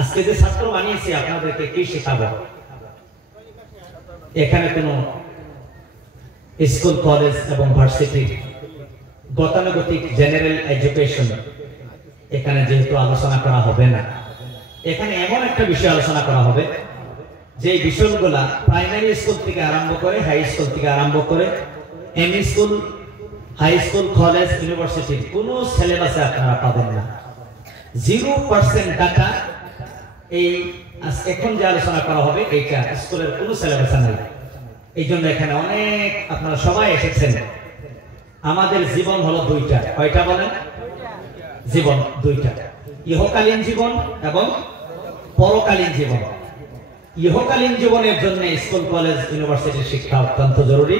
আজকে যে ছাত্র বানিয়েছি আপনাদেরকে কি শেখাবো? এখানে কোনো স্কুল, কলেজ এবং ভার্সিটি গতানুগতিক জেনারেল এডুকেশন এখানে যেহেতু আলোচনা করা হবে না, এখানে এমন একটা বিষয় আলোচনা করা হবে যে বিষয়গুলা প্রাইমারি স্কুল থেকে আরম্ভ করে, হাই স্কুল থেকে আরম্ভ করে, ME school, high school, college, university কোনো সিলেবাসে আপনারা পাবেন না। 0% ডাটা এই এখন যে আলোচনা করা হবে এইটা স্কুলের কোনো সিলেবাসে নাই। এই জন্য এখানে অনেক আপনারা সবাই এসেছেন। আমাদের জীবন হলো দুইটা। কয়টা বলেন? জীবন দুইটা, ইহকালীন জীবন এবং পরকালীন জীবন। ইহকালীন জীবনের জন্য স্কুল, কলেজ, ইউনিভার্সিটির শিক্ষা অত্যন্ত জরুরি,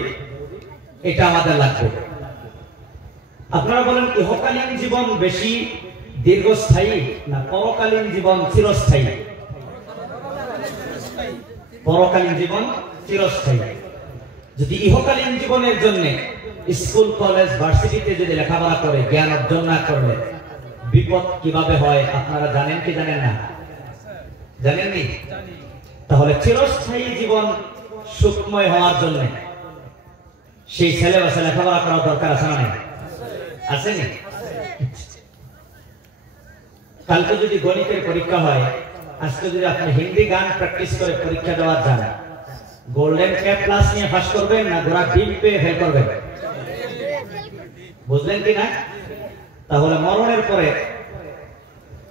এটা আমাদের লাগবে। আপনারা বলেন ইহকালীন জীবন বেশি দীর্ঘস্থায়ী না পরকালীন জীবন চিরস্থায়ী? পরকালীন জীবন চিরস্থায়ী। যদি ইহকালীন জীবনের জন্য স্কুল, কলেজ, ভার্সিটিতে যদি লেখাপড়া করে জ্ঞান অর্জন না করলে বিপদ কিভাবে হয় আপনারা জানেন কি জানেন না? জানেননি? তাহলে চিরস্থায়ী জীবন সুখময় হওয়ার জন্য সেই সিলেবাসে লেখাপড়া করা দরকার আছে না? আসেনি? কালকে যদি গণিতের পরীক্ষা হয়, আজকে যদি আপনি হিন্দি গান প্র্যাকটিস করে পরীক্ষা দেওয়ার যান, গোল্ডেন ক্যাপ প্লাস নিয়ে পাস করবেন না গোড়া ডিম পেয়ে ফেল করবেন? বুঝলেন কি না? তাহলে মরণের পরে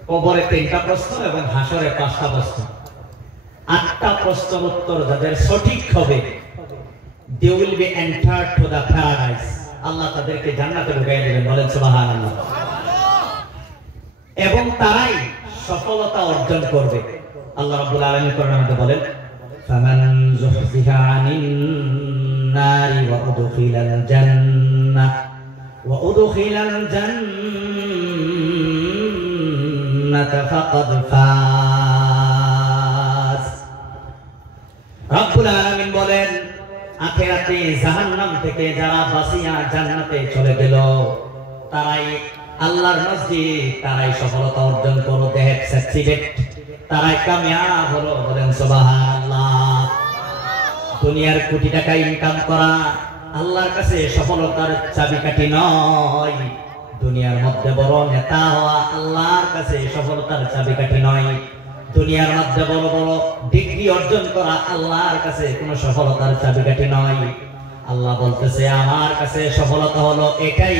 কবরে 3টা প্রশ্ন এবং হাসরে 5টা প্রশ্ন। 8টা প্রশ্নের উত্তর যাদের সঠিক হবে, they will be entered to the paradise, আল্লাহ তাদেরকে জান্নাতে ঢুকিয়ে দেবেন। বলেন সুবহানাল্লাহ। এবং তারাই সফলতা অর্জন করবে। আল্লাহ রাব্বুল আলামিন কোরআনে আমাদের বলেন, ফামান যুহজিহা আনিন নারি ওয়া উদখিলাল জান্নাহ ওয়া উদখিলাল জান্নাতা ফাকাদ ফাজ। রাব্বুল আলামিন বলেন, আখিরাতে জাহান্নাম থেকে যারা বাঁচিয়া জান্নাতে চলে গেল তারাই আল্লাহর নজদিক, তারাই সফলতা অর্জন করলো, they have succeeded, তারাই কামিয়াব হলো। বলেন সুবহানাল্লাহ। দুনিয়ার কোটি টাকা ইনকাম করা আল্লাহর কাছে সফলতার চাবিকাঠি নয়। দুনিয়ার মধ্যে বড় নেতা হওয়া আল্লাহর কাছে সফলতার চাবিকাঠি নয়। দুনিয়ার মধ্যে বড় বড় ডিগ্রি অর্জন করা আল্লাহর কাছে কোনো সফলতার চাবিকাঠি নয়। আল্লাহ বলতেছে আমার কাছে সফলতা হলো এটাই,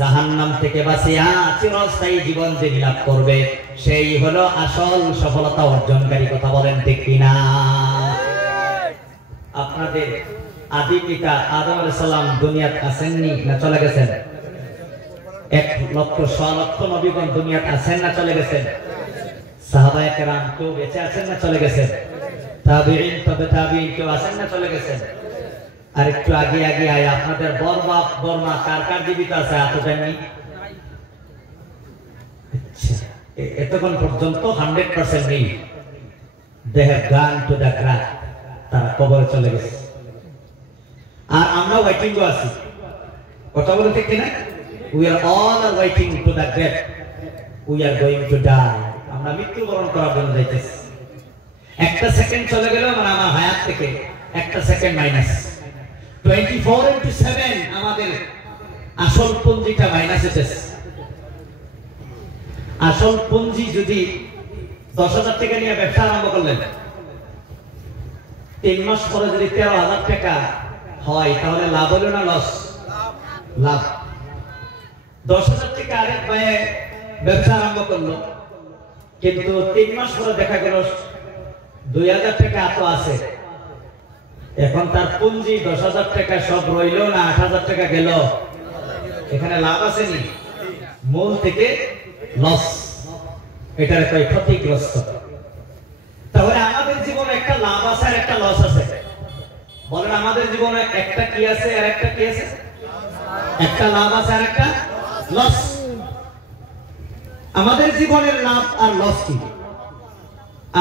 জাহান্নাম থেকে বাঁচিয়া চিরস্থায়ী জীবন যে লাভ করবে সেই হলো আসল সফলতা অর্জনকারী। কথা বলেন ঠিক কিনা? আপনাদের আদি পিতা আদম আলাইহিস সালাম দুনিয়াতে আসেননি না চলে গেছেন? 1,00,000 নবীগণ দুনিয়াতে আছেন না চলে গেছেন? সাহাবায়ে কেরাম কেউ বেঁচে আছেন না চলে গেছেন? তাবিঈন, তবে তাবিঈন কেউ আছেন না চলে গেছেন? আর একটু আগে আগে আয় আপনাদের বরবাপ বর্মা কার কার জীবিত আছে? এতটা নেই। এতক্ষণ পর্যন্ত 100% নেই। they have gone to the grave, তারা কবরে চলে গেছে। আর আমরা ওয়েটিং এ আছি। কথা বলতে ঠিক না? we are all are waiting to the grave, we are going to die, আমরা মৃত্যুবরণ করার জন্য যাইতেছি। একটা সেকেন্ড চলে গেল মানে আমার হায়াত থেকে একটা সেকেন্ড মাইনাস। 24/7 আমাদের আসল পুঁজিটা মাইনাস হচ্ছে। আসল পুঁজি যদি 10,000 টাকা নিয়ে ব্যবসা আরম্ভ করলেন, 3 মাস পরে যদি 13,000 টাকা হয় তাহলে লাভ হলো না লস? লাভ। 10,000 টাকা আরেক ভাই ব্যবসা আরম্ভ করলো, কিন্তু 3 মাস পরে দেখা গেল 2,000 টাকা এত আছে। এখন তার পুঁজি 10,000 টাকা সব রইল না 8,000 টাকা গেল? এখানে লাভ আছে নি? মূল থেকে লস, এটার কয় ক্ষতিগ্রস্ত। তাহলে আমাদের জীবনে একটা লাভ আছে আর একটা লস আছে। বলেন আমাদের জীবনে একটা কি আছে আর একটা কি আছে? একটা লাভ আছে আর একটা লস। আমাদের জীবনের লাভ আর লস কি?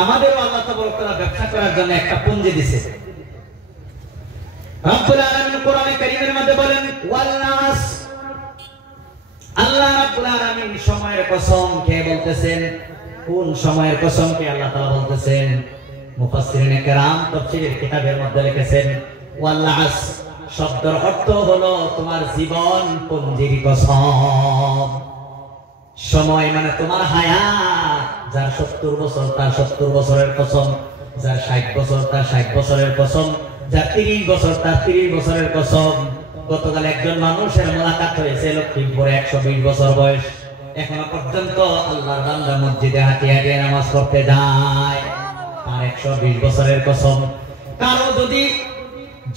আমাদের আল্লাহ তাবারক তাআলা ব্যবসা করার জন্য একটা পুঁজি দিয়েছে। রব্বুল আলামিন কোরআনে কারীমের মধ্যে বলেন ওয়াল নাস, আল্লাহ রাব্বুল আলামিন সময়ের কসম খেয়ে বলতেছেন কোন সময়ের কসমকে আল্লাহ তাআলা বলতেছেন? মুফাসসিরিনে কেরাম তাফসীরের কিতাবের মধ্যে লিখেছেন ওয়াল আসর শব্দের অর্থ হলো তোমার জীবন পুঞ্জির কসম। সময় মানে তোমার হায়াত, যার 70 বছর তার 70 বছরের কসম, যার 60 বছর তার 60 বছরের কসম, যার 30 বছর তার 30 বছরের কসম। গতকাল একজন মানুষের মোলাকাত হয়েছে লক্ষ্মীপুরে, 120 বছর বয়স, এখনো পর্যন্ত আল্লাহর বান্দা মসজিদে হাঁটিয়ে হাঁটিয়ে নামাজ পড়তে যায়, তার 120 বছরের কসম। কারো যদি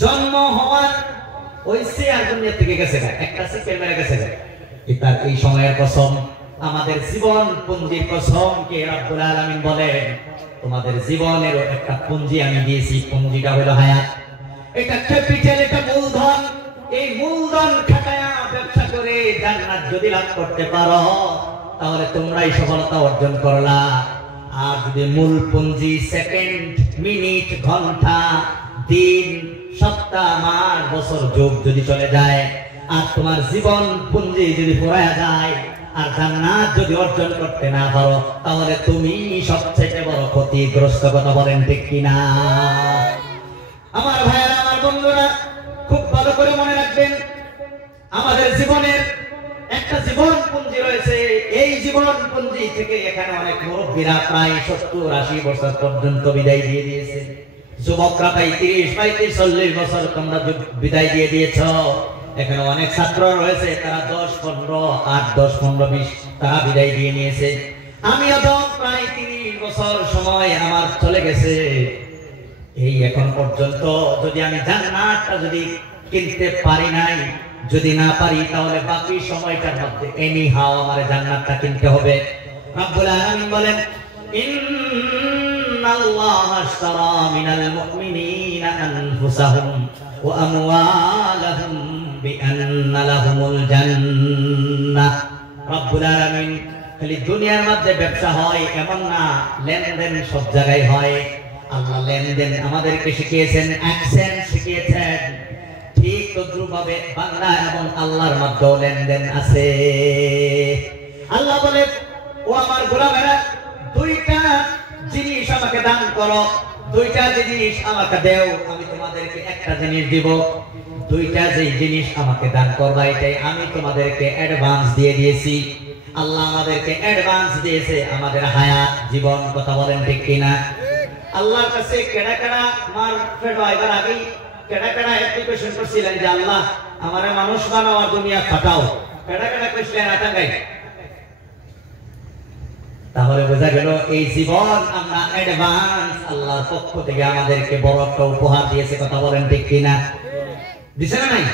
জন্ম হওয়ার ওই সে আর দুনিয়া থেকে গেছে না, একটা সিকেল মেরে গেছে না, তার এই সময়ের কসম। আমাদের জীবন পুঞ্জির কসম কে রব্বুল আলামিন বলেন তোমাদের জীবনেরও একটা পুঞ্জি আমি দিয়েছি, পুঞ্জিটা হলো হায়াত। এটা ক্যাপিটাল, এটা মূলধন। এই মূলধন খাটায়া ব্যবসা করে জান্নাত যদি লাভ করতে পারো তাহলে তোমরাই সফলতা অর্জন করলা। আর যদি মূল পুঞ্জি সেকেন্ড, মিনিট, ঘন্টা, দিন, সপ্তাহ, মাস, বছর, যুগ যদি চলে যায় আর তোমার জীবন পুঞ্জি যদি ফুরায়া যায় আর জান্নাত যদি অর্জন করতে না পারো তাহলে তুমি সবচেয়ে বড় ক্ষতিগ্রস্ত। কথা বলেন ঠিক কিনা? আমার ভাইয়েরা, আমার বন্ধুরা, খুব ভালো করে মনে রাখবেন আমাদের জীবনের একটা জীবন পুঞ্জি রয়েছে। এই জীবন পুঞ্জি থেকে এখানে অনেক মুরব্বীরা প্রায় 70-80 বছর পর্যন্ত বিদায় দিয়ে দিয়েছে। যুবকরা প্রায় 30-35-40 বছর তোমরা বিদায় দিয়ে দিয়েছ। এখানে অনেক ছাত্র রয়েছে, তারা 10-15, 8-10-15-20 তারা বিদায় দিয়ে নিয়েছে। আমিও তো প্রায় 30 বছর সময় আমার চলে গেছে। এই এখন পর্যন্ত যদি আমি জান্নাতটা যদি কিনতে পারি নাই, যদি না পারি, তাহলে বাকি সময়টার মধ্যে এনি হাও আমার জান্নাতটা কিনতে হবে। রব্বুল আলামিন বলেন ইন্নাল্লাহা আশতারা মিনাল মুমিনিনা আনফুসাহুম ওয়া আমওয়ালাহুম বিআন্না লাহুমুল জান্নাহ। রব্বুল আলামিন খালি দুনিয়ার মধ্যে ব্যবসা হয় এমন না, লেনদেন সব জায়গায় হয়। আল্লাহ লেনদেন আমাদেরকে শিখিয়েছেন, অ্যাকসেন্ট শিখিয়েছেন। ঠিক তদ্রুপভাবে বাংলা এবং আল্লাহর মধ্যে লেনদেন আছে। আল্লাহ বলে ও আমার গোলামেরা, দুইটা জিনিস আমাকে দান করো, দুইটা জিনিস আমাকে দেও, আমি তোমাদেরকে একটা জিনিস দিব। দুইটা যে জিনিস আমাকে দান করবা এটাই আমি তোমাদেরকে অ্যাডভান্স দিয়ে দিয়েছি। আল্লাহ আমাদেরকে অ্যাডভান্স দিয়েছে আমাদের হায়াত, জীবন। কথা বলেন ঠিক কিনা? আল্লাহর কাছে কেডা কেডা মার ফেডাইবার আগেই কেডা কেডা অ্যাপ্লিকেশন করছিলেন যে আল্লাহ আমারে মানুষ বানাও আর দুনিয়া খাটাও, কেডা কেডা কইছিলেন আটাঙ্গাই? তাহলে বোঝা গেল এই জীবন আমরা অ্যাডভান্স আল্লাহর পক্ষ থেকে আমাদেরকে বড় একটা উপহার দিয়েছে। কথা বলেন ঠিক কিনা? দিছে না নাই?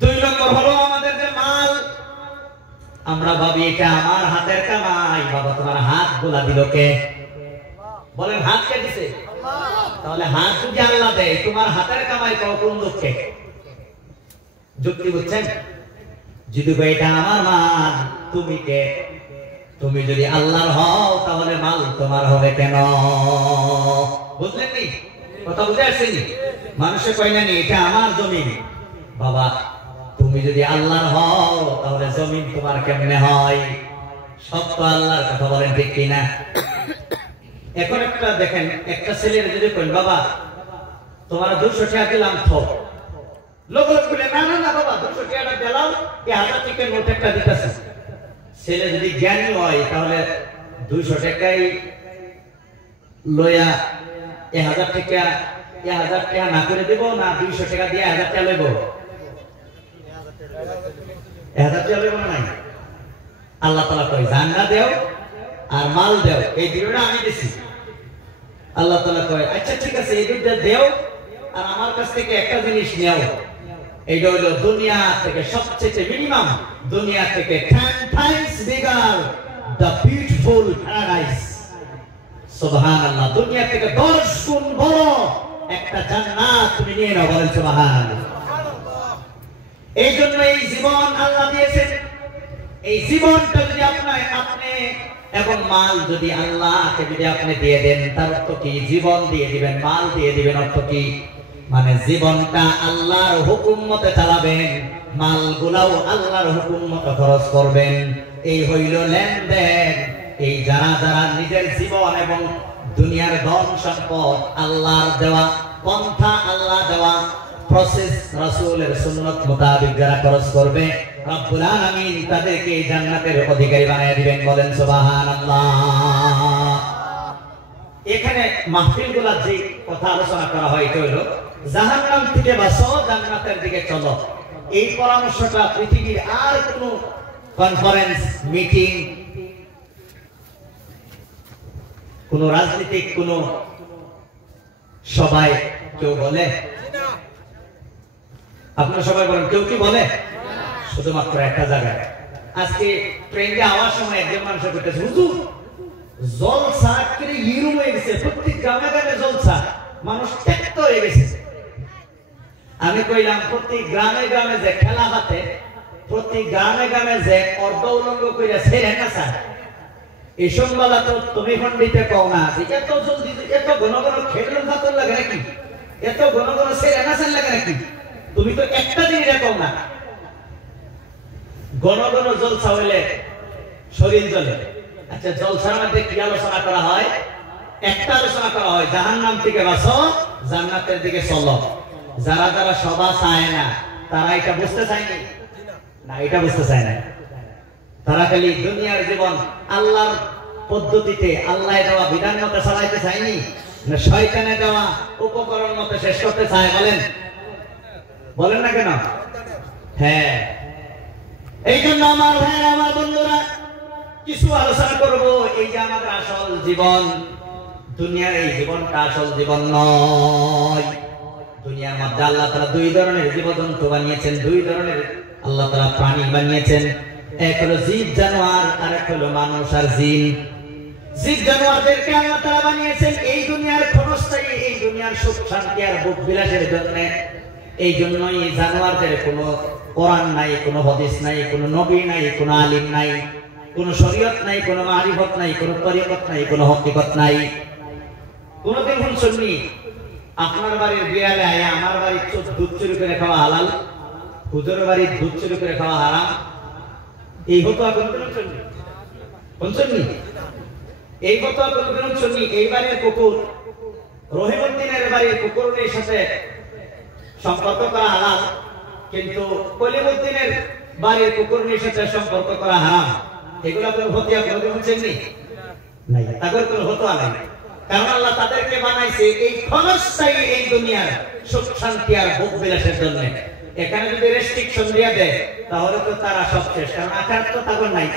2 নম্বর হলো আমাদের যে মাল, আমরা ভাবি এটা আমার হাতের কামাই। বাবা, তোমার হাত গোলা দিল কে? বলেন হাত কে দিছে? তাহলে হাত যদি আল্লাহ দেয়, তোমার হাতের কামাই কোন দুঃখে? যুক্তি বুঝছেন? যদি এটা আমার মাল, তুমি কে? তুমি যদি আল্লাহর হও তাহলে মাল তোমার হবে কেন? বুঝলেন নি? কথা বুঝে আসছেন? মানুষে কয় না এটা আমার জমিন। বাবা, তুমি যদি আল্লাহর হও তাহলে জমিন তোমার কেমনে হয়? সব তো আল্লাহর। কথা বলেন ঠিক কিনা? এখন একটা দেখেন, একটা ছেলের যদি কইন বাবা তোমার 200 টাকা দিলাম, থো লোক বলে না না না বাবা 200 টাকা দিলাম, 1000 টাকা নোট একটা দিতেছে। ছেলে যদি জ্ঞানী হয় তাহলে 200 টাকাই লয়া 1000 টাকা না করে দেব না 200 টাকা দিয়ে 1000 টাকা লইব? 1000 টাকা লইব না নাই? আল্লাহ তাআলা কয় জান্নাত দেও আর মাল দেও, এই দুটোটা আমি দিছি। আল্লাহ তাআলা কয় আচ্ছা ঠিক আছে, এই দুটো দেও আর আমার কাছ থেকে একটা জিনিস নাও। এইটা হলো দুনিয়া থেকে সবচেয়ে মিনিমাম, দুনিয়া থেকে 10 times bigger, the beautiful paradise. সুবহানাল্লাহ, দুনিয়া থেকে 10 গুণ বড় একটা জান্নাত তুমি নিয়ে নাও। বলেন সুবহানাল্লাহ। এই জন্য এই জীবন আল্লাহ দিয়েছেন। এই জীবনটা যদি আপনি এবং মাল যদি আল্লাহকে যদি আপনি দিয়ে দেন, তার অর্থ কি? জীবন দিয়ে দিবেন, মাল দিয়ে দিবেন, অর্থ কি? মানে জীবনটা আল্লাহর হুকুম মতে চালাবেন, মালগুলাও আল্লাহর হুকুম মতে খরচ করবেন। এই হইল লেনদেন। এই যারা যারা নিজের জীবন এবং দুনিয়ার ধন সম্পদ আল্লাহর দেওয়া পন্থা, আল্লাহ দেওয়া প্রসেস, রাসূলের সুন্নাত মোতাবেক যারা খরচ করবে, রব্বুল আলামিন তাদেরকে জান্নাতের অধিকারী বানিয়ে দিবেন। বলেন সুবহানাল্লাহ। এখানে মাহফিলগুলো যে কথা আলোচনা করা হয় এটা হলো জাহান্নাম থেকে বাঁচো, জান্নাতের দিকে চলো। এই পরামর্শটা পৃথিবীর আর কোনো কনফারেন্স, মিটিং, কোন রাজনীতিক কোন সবাই কেউ বলে? আপনারা সবাই বলেন, কেউ কি বলে? শুধুমাত্র একটা জায়গায়। আজকে ট্রেনে আওয়ার সময় একজন মানুষ বলতেছে, হুজুর জলসা করে ইউরো হয়ে গেছে, প্রত্যেক গ্রামে গ্রামে জলসা, মানুষ ত্যক্ত হয়ে গেছে। আমি কইলাম, প্রত্যেক গ্রামে গ্রামে যে খেলা হাতে, প্রত্যেক গ্রামে গ্রামে যে অর্ধ উলঙ্গ কইরা ছেড়ে না স্যার, এই সম্বালা তো তুমি খন্ডিতে কও না, এত জলদি এত ঘন ঘন খেলুন খাতর লাগে নাকি, এত ঘন ঘন ছেড়ে না স্যার লাগে নাকি? তুমি তো একটা দিন কও না। ঘন ঘন জলসা হইলে শরীর জ্বলে। আচ্ছা, জলসার মধ্যে কি আলোচনা করা হয়? একটা আলোচনা করা হয়, জাহান্নাম থেকে বাঁচো, জান্নাতের দিকে চলো। যারা যারা সভা চায় না, তারা এটা বুঝতে চায়নি না, এটা বুঝতে চায় না। তারা খালি দুনিয়ার জীবন আল্লাহর পদ্ধতিতে, আল্লাহ দেওয়া বিধান মতে চালাইতে চায়নি, না শয়তানে দেওয়া উপকরণ মতে শেষ করতে চায়? বলেন, বলেন না কেন? হ্যাঁ, এই জন্য আমার ভাই, আমার বন্ধুরা, কিছু আলোচনা করব। এই যে আমাদের আসল জীবন, দুনিয়ার এই জীবনটা আসল জীবন নয়। দুনিয়ার মধ্যে আল্লাহ তাআলা দুই ধরনের জীবজন্তু বানিয়েছেন, দুই ধরনের আল্লাহ তাআলা প্রাণী বানিয়েছেন। এক হলো জীব জানোয়ার, আর এক হলো মানুষ আর জিন। জীব জানোয়ারদেরকে আল্লাহ তাআলা বানিয়েছেন এই দুনিয়ার ক্ষণস্থায়ী, এই দুনিয়ার সুখ শান্তি আর ভোগ বিলাসের জন্য। এই জন্যই জানোয়ারদের কোনো কোরআন নাই, কোনো হাদিস নাই, কোনো নবী নাই, কোনো আলিম নাই, কোনো শরীয়ত নাই, কোনো মারিফত নাই, কোনো তরিকত নাই, কোনো হকিকত নাই। কোনদিন শুননি আপনার বাড়ির বিড়ালে আয়া আমার বাড়ির দুধ চুরি করে খাওয়া হালাল, হুজুরের বাড়ির দুধ চুরি করে খাওয়া হারাম? এই হতো শুননি? এই হতো শুননি? এই বাড়ির কুকুর রহিমউদ্দিনের বাড়ির কুকুরের সাথে সম্পর্ক করা হালাল, কিন্তু কলিমউদ্দিনের বাড়ির কুকুরের সাথে সম্পর্ক করা হারাম। এগুলা কোনো হতিয়া কোনোদিন শুনছেননি? নাই, তাদের কোনো হতো নাই। কারণ আল্লাহ তাদেরকে বানাইছে এই ক্ষণস্থায়ী এই দুনিয়ার সুখ শান্তি আর ভোগ বিলাসের জন্য। এখানে যদি রেস্ট্রিকশন দিয়ে দেয় তাহলে তো তারা সব শেষ। কারণ আখিরাত তো তাদের নাই,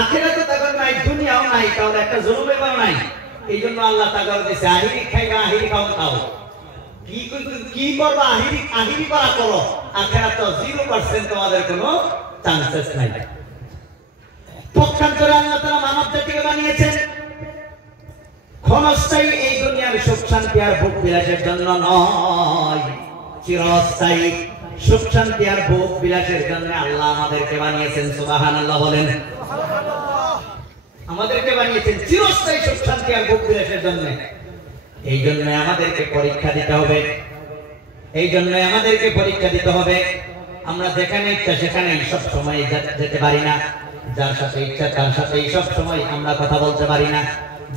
আখিরাত তো তাদের নাই, দুনিয়াও নাই, তাহলে একটা জরুরি নাই। এই জন্য আল্লাহ তাদের দিয়েছে আহিরি খাইবা, আহিরি খাও। কি করবা? আহিরি করা করো, আখিরাত তো 0% তোমাদের কোনো চান্সেস নাই। পক্ষান্তরে আল্লাহ তাআলা মানব জাতিকে বানিয়েছেন ক্ষণস্থায়ী এই দুনিয়ার সুখ শান্তি আর ভোগ বিলাসের জন্য নয়, চিরস্থায়ী সুখ শান্তি আর ভোগ বিলাসের জন্য আল্লাহ আমাদেরকে বানিয়েছেন। সুবহানাল্লাহ বলেন। আমাদেরকে বানিয়েছেন চিরস্থায়ী সুখ শান্তি আর ভোগ বিলাসের জন্য। এই জন্য আমাদেরকে পরীক্ষা দিতে হবে, এই জন্য আমাদেরকে পরীক্ষা দিতে হবে। আমরা যেখানে ইচ্ছা সেখানে সব সময় যেতে পারি না, যার সাথে ইচ্ছা তার সাথে সব সময় আমরা কথা বলতে পারি না,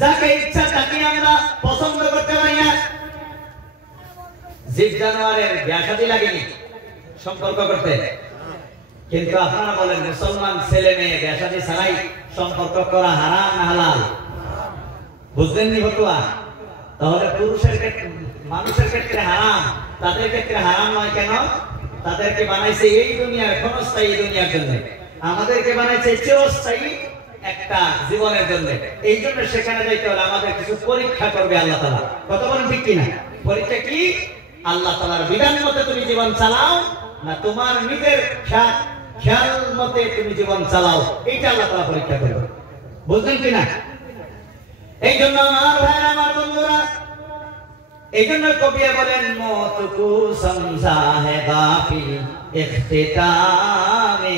যাকে ইচ্ছা তাকে আমরা পছন্দ করতে পারি না। জীব জানোয়ারের ব্যাসাদি লাগেনি সম্পর্ক করতে, কিন্তু আপনারা বলেন মুসলমান ছেলে মেয়ে ব্যাসাদি ছাড়াই সম্পর্ক করা হারাম না হালাল? বুঝলেননি হতুয়া? তাহলে পুরুষের ক্ষেত্রে, মানুষের ক্ষেত্রে হারাম, তাদের ক্ষেত্রে হারাম নয় কেন? তাদেরকে বানাইছে এই দুনিয়ার ক্ষণস্থায়ী দুনিয়ার জন্য, আমাদেরকে বানাইছে চিরস্থায়ী একটা জীবনের জন্য। এই জন্য সেখানে যাইতে হলে আমাদের কিছু পরীক্ষা করবে আল্লাহ তাআলা। কথা বলেন ঠিক কিনা? পরীক্ষা কি? আল্লাহ তাআলার বিধান মতে তুমি জীবন চালাও না তোমার নিজের খেয়াল মতে তুমি জীবন চালাও, এইটা আল্লাহ তাআলা পরীক্ষা করবে। বুঝলেন কিনা? এই জন্য আমার ভাই, আমার বন্ধুরা, এই জন্য কবি বলেন মত কো সমঝা হে গাফিল ইখতিতামে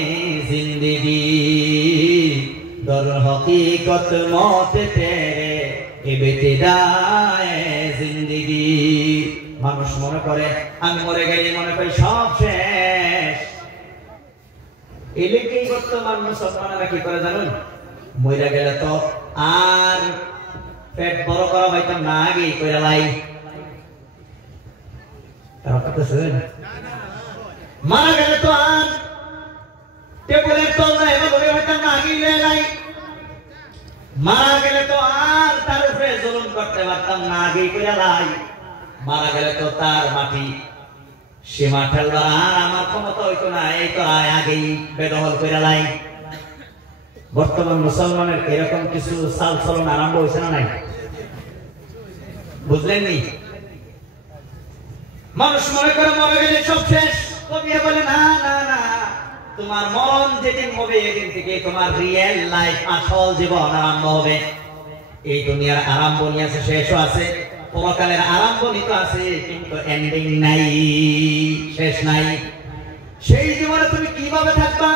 জিন্দেগি, দর হকীকত মত তেরে ইবতিদায়ে জিন্দেগি। মানুষ মনে করে আমি মরে গেলে মনে করি সব শেষ। এলেকেই বর্তমান মুসলমানেরা কি করে জানুন? মরে গেলে তো আর পেট বড় করা হইতাম না আগে কইরা লাই মারা গেলে তো আর টেবিলের তলায় এভাবে হইতাম না আগে লাই মারা গেলে তো আর তার উপরে জুলুম করতে পারতাম না আগে কইরা লাই মারা গেলে তো তার মাটি সীমা ঠেলবার আর আমার ক্ষমতা হইতো না এই তো আগেই বেদখল কইরা লাই বর্তমান মুসলমানের এরকম কিছু চাল চলন আরম্ভ হয়েছে না নাই বুঝলেন নি মানুষ মনে করে মরে গেলে সব শেষ কবিয়া বলে না না না তোমার মরণ যেদিন হবে এদিন থেকে তোমার রিয়েল লাইফ আসল জীবন আরম্ভ হবে এই দুনিয়ার আরম্ভণী আছে শেষও আছে পরকালের আরম্ভণী তো আছে কিন্তু এন্ডিং নাই শেষ নাই সেই জীবনে তুমি কিভাবে থাকবা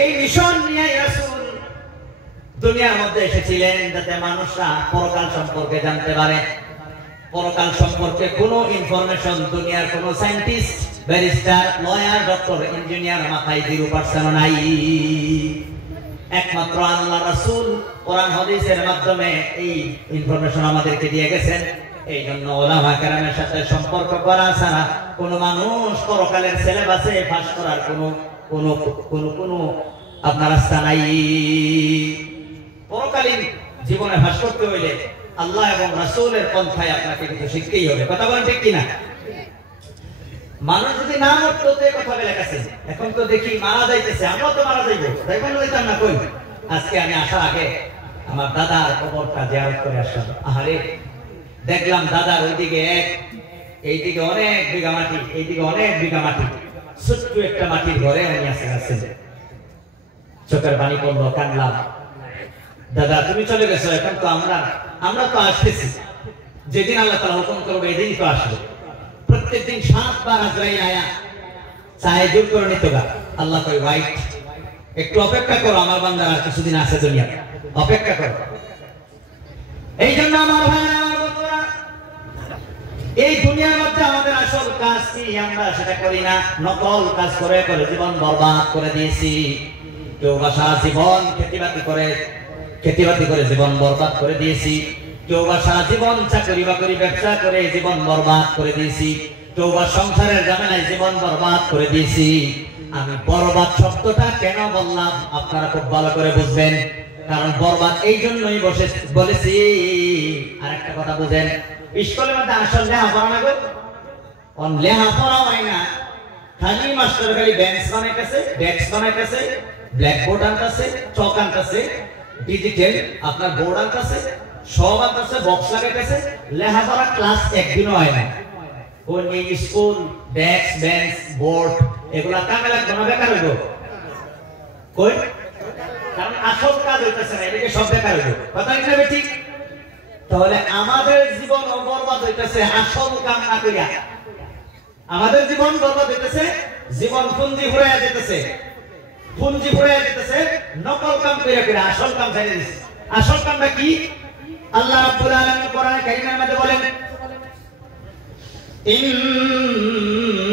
এই মিশন নিয়ে রাসূল দুনিয়ার মধ্যে এসেছিলেন যাতে মানুষরা পরকাল সম্পর্কে জানতে পারে পরকাল সম্পর্কে কোনো ইনফরমেশন দুনিয়ার কোনো scientist barrister lawyer doctor engineer মাথায় 0% নাই একমাত্র আল্লাহ রাসূল কোরআন হাদিসের মাধ্যমে এই ইনফরমেশন আমাদেরকে দিয়ে গেছেন এই জন্য ওলামা কেরামের সাথে সম্পর্ক করা ছাড়া কোনো মানুষ পরকালের সিলেবাসে পাস করার কোনো আপনার রাস্তা নাই পরকালীন জীবনে পাস করতে হইলে আল্লাহ এবং রাসূলের পন্থায় আপনাকে কিন্তু শিখতেই হবে কথা বলেন ঠিক কিনা মানুষ যদি না মরতো তো কথা বলে গেছে এখন তো দেখি মারা যাইতেছে আমরা তো মারা যাইবো তাই বলে যাইতাম না কই আজকে আমি আসার আগে আমার দাদার কবরটা জিয়ারত করে আসলাম আহারে দেখলাম দাদার ওইদিকে এইদিকে অনেক বিঘা মাটি এইদিকে অনেক বিঘা মাটি ছোট্ট একটা মাটির ঘরে উনি আছেন চোখের পানি পড়লো কান্নাম দাদা তুমি চলে গেছো এখন তো আমরা তো আসতেছি যেদিন আল্লাহ তাআলা হুকুম করবে এদিনই তো আসবে প্রত্যেকদিন 7 বার আজরাইল আয়া চাই জোর করে নিতে গা আল্লাহ কই ওয়াইট একটু অপেক্ষা করো আমার বান্দারা কিছুদিন আছে দুনিয়া অপেক্ষা করো এই জন্য আমার ভাইরা আমার বন্ধুরা এই দুনিয়ার মধ্যে আমাদের আসল কাজ কি আমরা সেটা করি না নকল কাজ করে করে জীবন বরবাদ করে দিয়েছি কেউ বা সারা জীবন খেতিবাতি করে জীবন বরবাদ করে দিয়েছি কেউ বা সারা জীবন চাকরি বাকরি ব্যবসা করে জীবন বরবাদ করে দিয়েছি কেউ বা সংসারের ঝামেলায় জীবন বরবাদ করে দিয়েছি আমি বরবাদ শব্দটা কেন বললাম আপনারা খুব ভালো করে বুঝবেন কারণ বরবাদ এই জন্যই বলেছি আর একটা কথা বুঝেন স্কুলের মধ্যে আসল লেখাপড়া না গো লেখাপড়া হয় না খালি মাস্টার খালি বেঞ্চ বানাইতেছে ডেস্ক বানাইতেছে ব্ল্যাকবোর্ড আনতেছে চক আনতেছে ডিজিটাল আপনার বোর্ড আনতেছে সব আনতেছে বক্স লাগাইতেছে লেখাপড়া ক্লাস একদিনও হয় না কোন এই স্কুল ডেস্ক বেঞ্চ বোর্ড এগুলা কামে লাগবে না বেকার হইব কই কারণ আসল কাজ হইতেছে না এদিকে সব বেকার হইব কথা কি ঠিক তাহলে আমাদের জীবন বরবাদ হইতেছে আসল কাম না করিয়া আমাদের জীবন বরবাদ হইতেছে জীবন পুঞ্জি ফুরাইয়া যেতেছে নকল কাম করে আসল কাম ছেড়ে দিছে আসল কামটা কি আল্লাহ রাব্বুল আলামিন কোরআনে কারীমের মধ্যে বলেন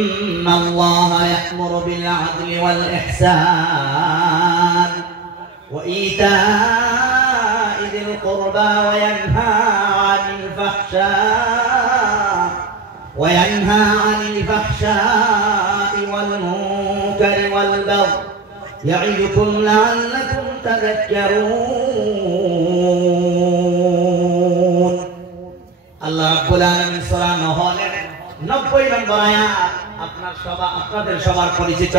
ইন্নাল্লাহা ইয়া'মুরু বিল 'আদলি ওয়াল ইহসান ওয়া ইতা'i যিল কুরবা ওয়া ইয়ানহা 'আনিল ফাহশা'i ওয়াল মুনকারি ওয়াল বাগই يعظكم لعلكم تذكرون আল্লাহ রাব্বুল আলামিন সূরা নহলের 90 নম্বর আয়াত আপনাদের সবার পরিচিত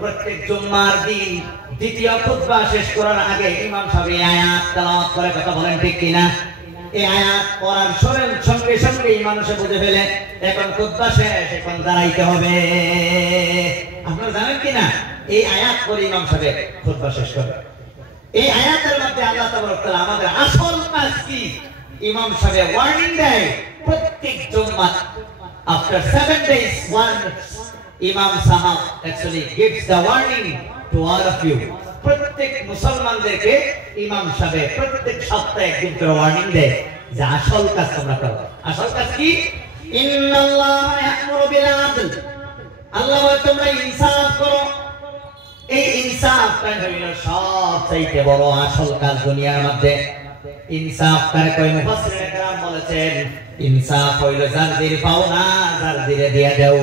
প্রত্যেক জুম্মার দিন দ্বিতীয় খুতবা শেষ করার আগে ইমাম সাহেব এই আয়াত তেলাওয়াত করে কথা বলেন ঠিক কিনা এই আয়াত পড়ার সঙ্গে সঙ্গে মানুষে বুঝে ফেলে এখন খুতবা শেষ এখন দাঁড়াইতে হবে আপনারা জানেন কিনা এই আয়াত পড়ে ইমাম সাহেব খুতবা শেষ করে এই আয়াতের মধ্যে আল্লাহ তাবারক তাআলা আমাদের আসল কাজ কি ইমাম সাহেব ওয়ার্নিং দেয় প্রত্যেক জুম্মা after 7 days once imam sahab actually gives the warning to all of you প্রত্যেক মুসলমানদেরকে ইমাম সাহেব প্রত্যেক সপ্তাহে একদিন করে ওয়ার্নিং দেয় যে আসল কাজ তোমরা করো আসল কাজ কি ইন্নাল্লাহা ইয়া'মুরু বিল আদল আল্লাহ তোমরা ইনসাফ করো এই ইনসাফটা হইল সবচেয়ে বড় আসল কাজ দুনিয়ার মধ্যে। ইনসাফ কারে কয়? মুফাসসিরিনে কেরাম বলেছেন ইনসাফ হইল জারদির পাওনা জারদিরে দিয়া দাও।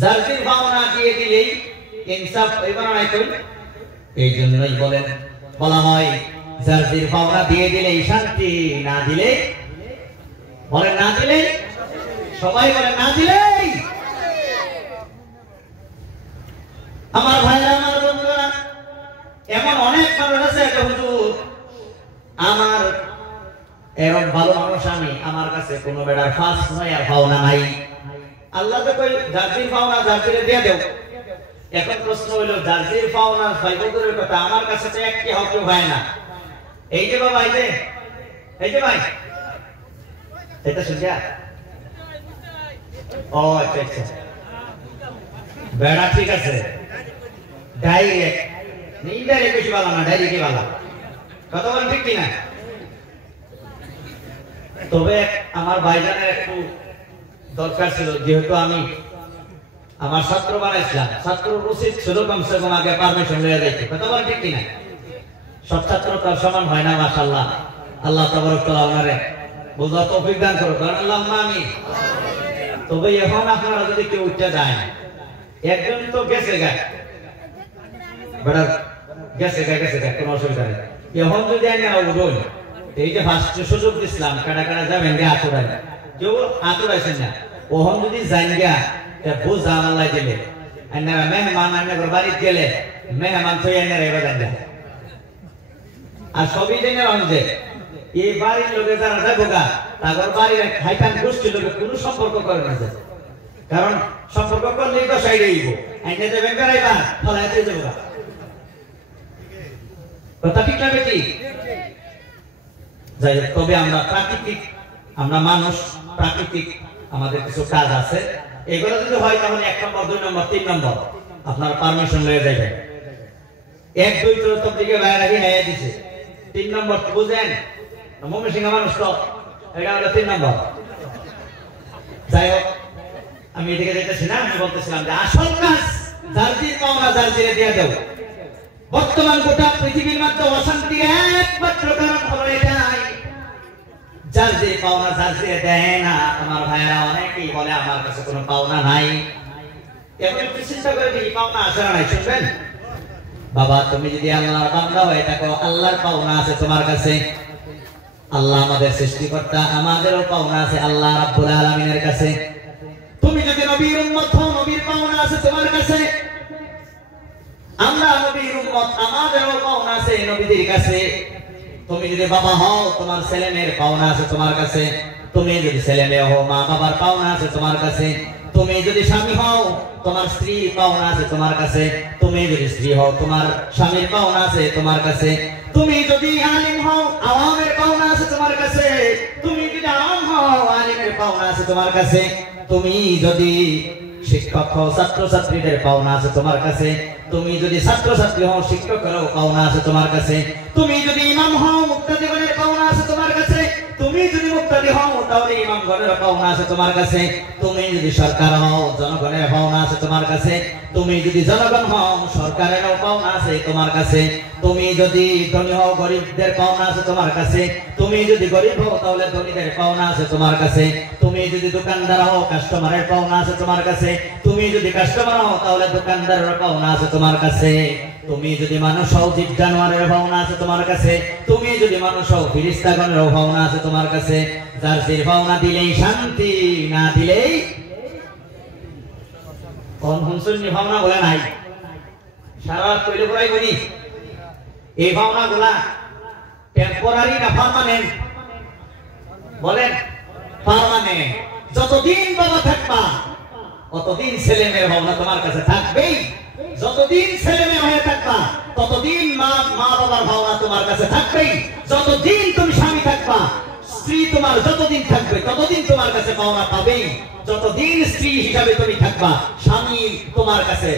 জারদির পাওনা দিয়ে দিলেই ইনসাফ হইবে না কই? এই জন্যই বলা হয় জারদির পাওনা দিয়ে দিলেই শান্তি, না দিলে বলেন না দিলে, সবাই বলেন না দিলেই। আমার ভাইরা, আমার বন্ধুরা, এমন অনেক মানুষ আছে হুজুর আমার এরকম ভালো মানুষ আমি, আমার কাছে কোনো বেড়ার ফাঁস নয় আর পাওনা নাই। আল্লাহ তো কই জারদির পাওনা জারদিরে দিয়ে দেও। এখন প্রশ্ন হইল জারদির পাওনা ফাইবুরের কথা, আমার কাছে তো একটি হক হয় না। এই যে বাবা, এই যে ভাই, এটা শুনছিয়া? ও আচ্ছা আচ্ছা, বেড়া ঠিক আছে। ডাইরেক্ট ইনডাইরেক্ট বেশি ভালো না, ডাইরেক্টই ভালো। কথা বলেন ঠিক কিনা? তবে আমার ভাইজানের একটু দরকার ছিল, যেহেতু আমি আমার ছাত্র বানাইছিলাম, ছাত্র উচিত ছিল কমসে কম আগে পারমিশন লইয়া যাইতে। কথা বলেন ঠিক কিনা? সব ছাত্র তার সমান হয় না, মাশাআল্লাহ। আল্লাহ তাবারক তাআলা ওনারে বুঝার তৌফিক দান করুক, আল্লাহুম্মা আমিন। তবে এখন আপনারা যদি কেউ উঠতে যায়, একজন তো গেছে গায়, বেড়া গেছে গায়, কোনো অসুবিধা নেই। এখন যদি আমি উঠোই, এই যে ফার্স্ট সুযোগ দিছিলাম, কাটা কাটা যাবেন গে আতুরাই, কেউ আতুরাইছেন না। ওহন যদি যাইন গা বোঝা আল্লাহ দিলে, আপনারা মেহমান আপনার বাড়িতে গেলে মেহমান থই আপনারা এবার যান। আর সবই জেনে রাখুন যে এই বাড়ির লোকে যারা যাবো গা, তাদের বাড়ির হাইটান গোষ্ঠীর লোকে কোনো সম্পর্ক করে না, কারণ সম্পর্ক করলেই তো সাইডে আইব। আইনে যাবেন বেড়াইবা, ফলাইতে যাবো গা। কথা ঠিক না বেটি? যাই হোক, তবে আমরা প্রাকৃতিক, আমরা মানুষ, প্রাকৃতিক আমাদের কিছু কাজ আছে। এগুলো যদি হয় তাহলে 1 নম্বর, 2 নম্বর, 3 নম্বর আপনার পারমিশন লয়ে যাবেন। 1, 2 তো দিকে বাইরে হয়ে দিছে। 3 নম্বর বুঝেন, ময়মনসিংহ মানুষ তো, এটা হলো 3 নম্বর। যাই হোক, আমি এদিকে যেতেছি না, আমি বলতেছিলাম যে আসল কাজ জারদির পাওনা জারদিরে দিয়ে দাও। বর্তমান গোটা পৃথিবীর মধ্যে অশান্তির একমাত্র কারণ হলো এটাই, জারদির পাওনা জারদিরে দেয় না। আমার ভাইয়েরা অনেকেই বলে আমার কাছে কোনো পাওনা নাই। এখন একটু চিন্তা করে দেখি পাওনা আছে না নাই, শুনবেন? বাবা, তুমি যদি আল্লাহর বান্দা হয়ে থাকো, আল্লাহর পাওনা আছে তোমার কাছে। আল্লাহ আমাদের সৃষ্টিকর্তা, আমাদেরও পাওনা আছে আল্লাহ রাব্বুল আলামিনের কাছে। তুমি যদি নবীর উম্মত হও, নবীর পাওনা আছে তোমার কাছে। আমরা নবীর উম্মত, আমাদেরও পাওনা আছে নবীদের কাছে। তুমি যদি বাবা হও, তোমার ছেলে মেয়ের পাওনা আছে তোমার কাছে। তুমি যদি ছেলে মেয়ে হও, মা বাবার পাওনা আছে তোমার কাছে। তুমি যদি স্বামী হও, তোমার স্ত্রীর পাওনা আছে তোমার কাছে। তুমি যদি স্ত্রী হও, তোমার স্বামীর পাওনা আছে তোমার কাছে। তুমি যদি আলিম হও, আওয়ামের পাওনা আছে তোমার কাছে। তুমি যদি আওয়াম হও, আলিমের পাওনা আছে তোমার কাছে। তুমি যদি শিক্ষক হও, ছাত্র ছাত্রীদের পাওনা আছে তোমার কাছে। তুমি যদি ছাত্র ছাত্রী হও, শিক্ষকেরও পাওনা আছে তোমার কাছে। তুমি যদি ইমাম হও, মুক্তাদিগণের পাওনা আছে তোমার কাছে। তুমি যদি মুক্তাদি হও, তাহলে ইমামগণের পাওনা আছে তোমার কাছে। তুমি যদি সরকার হও, জনগণের পাওনা আছে তোমার কাছে। তুমি যদি জনগণ হও, সরকারেরও পাওনা আছে তোমার কাছে। তুমি যদি ধনী হও, গরিবদের পাওনা আছে তোমার কাছে। তুমি যদি গরিব হও, তাহলে ধনীদের পাওনা আছে তোমার কাছে। তুমি যদি দোকানদার হও, কাস্টমারের পাওনা আছে তোমার কাছে। তুমি যদি কাস্টমার হও, তাহলে দোকানদারের পাওনা আছে তোমার কাছে। তুমি যদি মানুষ হও, জীব জানোয়ারের পাওনা আছে তোমার কাছে। তুমি যদি মানুষ হও, ফেরেশতাগণের পাওনা আছে তোমার কাছে। জারদির পাওনা দিলেই শান্তি, না দিলেই কোন হুনসুনি ভাবনা বলে নাই। সারা কইলে পড়াই বলি, এই ভাবনাগুলা টেম্পোরারি না পার্মানেন্ট? বলেন পার্মানেন্ট। যতদিন বাবা থাকবা, ততদিন ছেলে মেয়ের ভাবনা তোমার কাছে থাকবেই। যতদিন ছেলে মেয়ে হয়ে থাকবা, ততদিন মা বাবার ভাবনা তোমার কাছে থাকবেই। যতদিন তুমি স্বামী থাকবা, স্ত্রী তোমার যতদিন থাকবে, ততদিন তোমার কাছে পাওনা পাবেই। যতদিন স্ত্রী হিসাবে তুমি থাকবা, স্বামী তোমার কাছে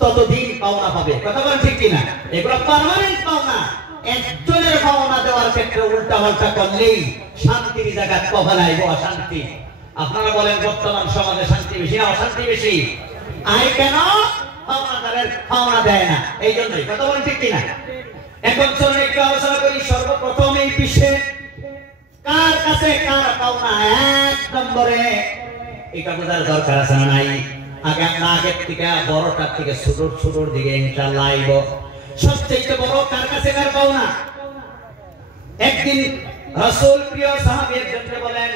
ততদিন পাওনা পাবে। কথা বলেন ঠিক কিনা? এগুলো পার্মানেন্ট পাওনা। একজনের পাওনা দেওয়ার ক্ষেত্রে উল্টা পাল্টা করলেই শান্তির জায়গা কখন আইব অশান্তি। আপনারা বলেন বর্তমান সমাজে শান্তি বেশি না অশান্তি বেশি? I can? পাওনাদারের পাওনা দেয় না। এই জন্যই কথা বলেন ঠিক কিনা? এখন চলুন একটু আলোচনা করি সর্বপ্রথম এই বিশ্বে কার কাছে কার পাওনা এক নম্বরে, এটা বোঝার দরকার আছে না নাই? আগে আমরা আগের থেকে বড়টার থেকে ছোটর দিকে ইনশাআল্লাহ আইব। সবচেয়ে বড় কার কাছে কার পাওনা? একদিন রাসূল প্রিয় সাহাবী একজনকে বলেন,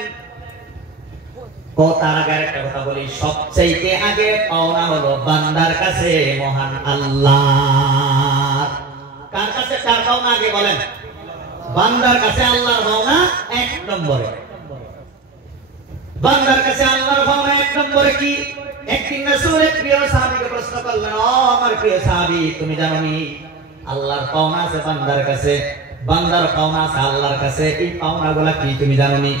ও তার আগে একটা কথা বলি, সবচেয়ে আগে পাওনা হলো বান্দার কাছে মহান আল্লাহ। কার কাছে কার পাওনা আগে বলেন? বান্দার কাছে আল্লাহর পাওনা এক নম্বরে। বান্দার কাছে আল্লাহর পাওনা এক নম্বরে কি? একদিন রাসূলের প্রিয় সাহাবীকে প্রশ্ন করলেন, ও আমার প্রিয় সাহাবী, তুমি জানো নি আল্লাহর পাওনা আছে বান্দার কাছে, বান্দার পাওনা আছে আল্লাহর কাছে, এই পাওনাগুলো কি তুমি জানো নি?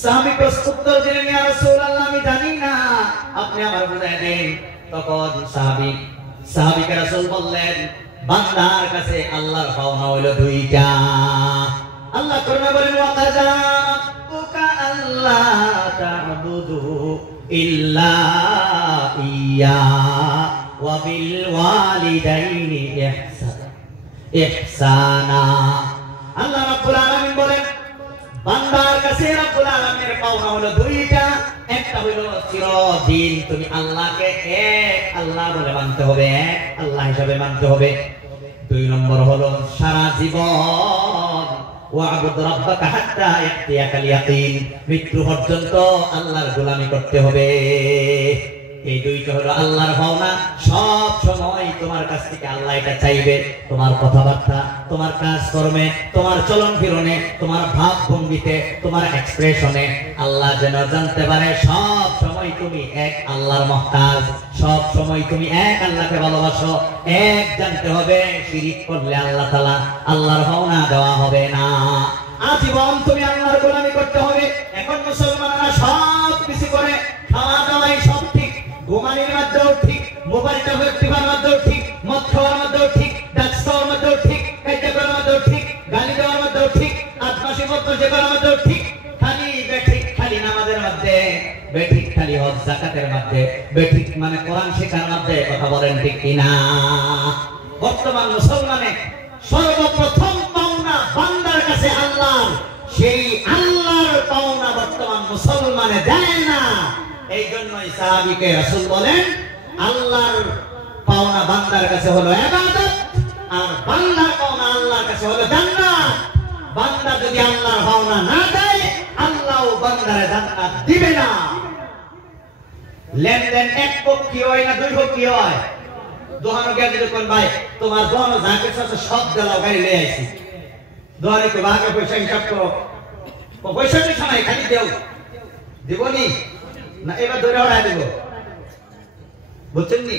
সাহাবী প্রশ্নোত্তর দিলেন, ইয়া রাসূলুল্লাহ, আমি জানি না, আপনি আমার বুঝাই দেন। তখন সাহাবীকে রাসূল বললেন, বান্দার কাছে আল্লাহর পাওনা হলো দুইটা। আল্লাহ কোরআনে বলেন, ওয়া কাযা রাব্বুকা আল্লা তা'বুদু ইল্লা ইয়্যা ওয়া বিল ওয়ালিদাইনি ইহসানা। আল্লাহ রাব্বুল আলামিন বলেন, বান্দার কাছে রব্বুল আলামিনের পাওনা হলো দুইটা। একটা হলো চিরদিন তুমি আল্লাহকে এক আল্লাহ বলে মানতে হবে, এক আল্লাহ হিসাবে মানতে হবে। দুই নম্বর হলো সারা জীবন ওয়া'বুদ রাব্বাকা হাত্তা ইয়াতিয়াকাল ইয়াকিন, মৃত্যু পর্যন্ত আল্লাহর গোলামি করতে হবে। এই দুইটা হলো আল্লাহর পাওনা। সব সময় তোমার কাছ থেকে আল্লাহ এটা চাইবে, তোমার কথাবার্তা, তোমার কাজকর্মে, তোমার চলন ফিরনে, তোমার ভাব ভঙ্গিতে, তোমার এক্সপ্রেশনে আল্লাহ যেন জানতে পারে সব সময় তুমি এক আল্লাহর মুহতাজ, সব সময় তুমি এক আল্লাহকে ভালোবাসো। এক জানতে হবে, শিরিক করলে আল্লাহ তাআলা আল্লাহর পাওনা দেওয়া হবে না। আজীবন তুমি আল্লাহর গোলামি করতে হবে। এখন মুসলমানরা সব কিছু করে, খাওয়া দাওয়াই সব ঠিক, ঘুমানির মধ্যেও ঠিক, মোবাইল টিপার মধ্যেও ঠিক, মদ খাওয়ার মধ্যেও ঠিক, ড্রাগস খাওয়ার মধ্যেও ঠিক, খাইতে করার মধ্যেও ঠিক, গালি দেওয়ার মধ্যেও ঠিক, আত্মাশি বদমাশি করার মধ্যেও ঠিক, খালি বেঠিক, খালি নামাজের মধ্যে বেঠিক, খালি হজ যাকাতের মধ্যে বেঠিক, মানে কোরআন শেখার মধ্যে। কথা বলেন ঠিক কিনা? বর্তমান মুসলমানে সর্বপ্রথম পাওনা বান্দার কাছে আল্লাহর, সেই আল্লাহর পাওনা বর্তমান মুসলমানে দেয় না। এই জন্যই সাহাবীকে রাসূল বলেন, আল্লাহর পাওনা বান্দার কাছে হলো ইবাদত, আর বান্দার পাওনা আল্লাহর কাছে হলো জান্নাত। বান্দা যদি আল্লাহর পাওনা না দেয়, আল্লাহও বান্দারে জান্নাত দিবে না। লেনদেন এক পক্ষী হয় না দুই পক্ষী হয়। দোহানো গিয়ে যদি কোন ভাই তোমার দোহানো যাকে সব গেলাও গাড়ি লয়ে আইছি, দোহানি কো ভাগে পয়সা হিসাব করো, পয়সা তো নাই, খালি দেও, দিবনি না এবার ধরে ওড়াই দেব, বুঝছেন নি?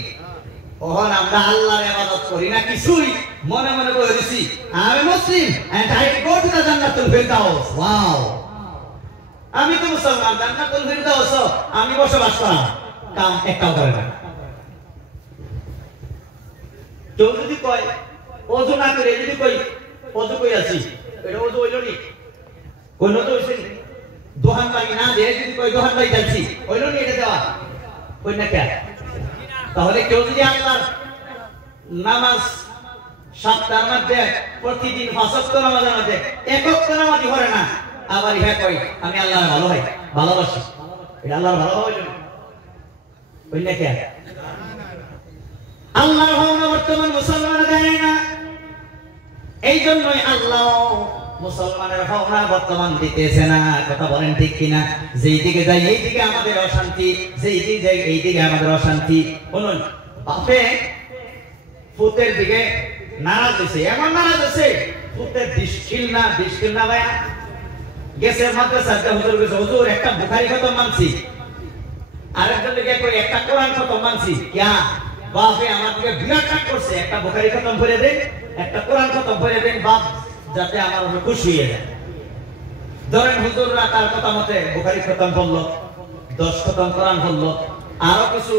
ওহন আমরা আল্লাহর ইবাদত করি না, কিছুই মনে মনে বলে দিছি আমি Muslim and I go to the Jannatul Firdaus. Wow, আমি তো মুসলমান, জান্নাতুল ফিরদাউস আমি বসবাস করাম, কাম একটাও করে না। কেউ যদি কয় ওযু না করে, যদি কই ওযু কই আছি, এটা ওযু হইল নি? কোন তো হইছে নি? দোহান লাগি না দে, যদি কই দোহান লাগ যাচ্ছি হইল নি? এটা দেওয়া কই না কে? তাহলে কেউ যদি আল্লাহর নামাজ সপ্তাহের মধ্যে প্রতিদিন 5 ওয়াক্ত নামাজের মধ্যে 1 ওয়াক্ত নামাজই পড়ে না, আবার ইহা কই আমি আল্লাহর ভালোবাসি, এটা আল্লাহর ভালোবাসা হইল কই না কে? আল্লাহর ভালোবাসা বর্তমান মুসলমান দেয় না। এই জন্যই আল্লাহ মুসলমানের ভাবনা বর্তমান দিতেছে না। কথা বলেন ঠিক কিনা? যেই দিকে যাই এই দিকে আমাদের অশান্তি, যেই দিকে যাই এই দিকে আমাদের অশান্তি। বলুন, বাপে পুতের দিকে নারাজ হয়েছে, এমন নারাজ হয়েছে পুতের দিশকিল না ভাইয়া গেছে মাদ্রাসা, হুজুর গেছে, হুজুর একটা বুখারী খতম মানছি, আরেকজন দিকে কই একটা কোরআন খতম মানছি, কিয়া বাপে আমার দিকে বিরাট রাগ করছে, একটা বুখারী খতম করে দেন, একটা কোরআন খতম করে দেন বাপ, যাতে আমার উপরে খুশি হয়ে যায়। ধরেন হুজুররা তার কথা মতে বুখারী খতম করলো, 10 খতম কোরআন পড়লো, আরো কিছু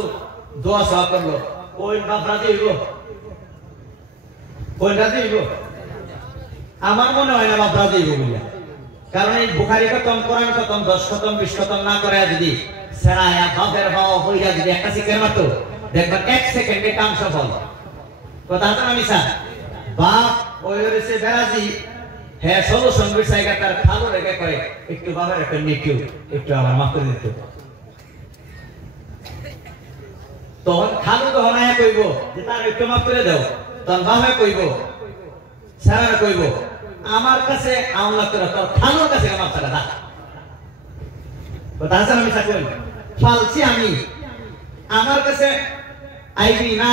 দোয়া সওয়া করলো, ওই বাপ রাজি হইব? ওই রাজি হইব? আমার মনে হয় না বাপ রাজি হইব বলিয়া। কারণ এই বুখারী খতম, কোরআন খতম, 10 খতম 20 খতম না করে যদি সেরায়া বাপের হওয়া হইয়া যদি একটা শিখের মাত্র দেখবেন 1 সেকেন্ডে কাম সফল। কথা আছে না মিছা? বাপ ওই হইছে বেরাজি, হ্যাঁ সলিউশন বিছাইগা তার খালো রেখে কয় একটু বাবার একটা নিটু একটু আমার মাফ করে দিত। তখন খালু তখন আয়া কইব যে তার একটু মাফ করে দাও, তখন বাবা কইব স্যার কইব আমার কাছে আমলা করে তোর খালুর কাছে মাফ করে দা। কথা আছে না মিছা? কই ফালছি আমি, আমার কাছে আইবি না,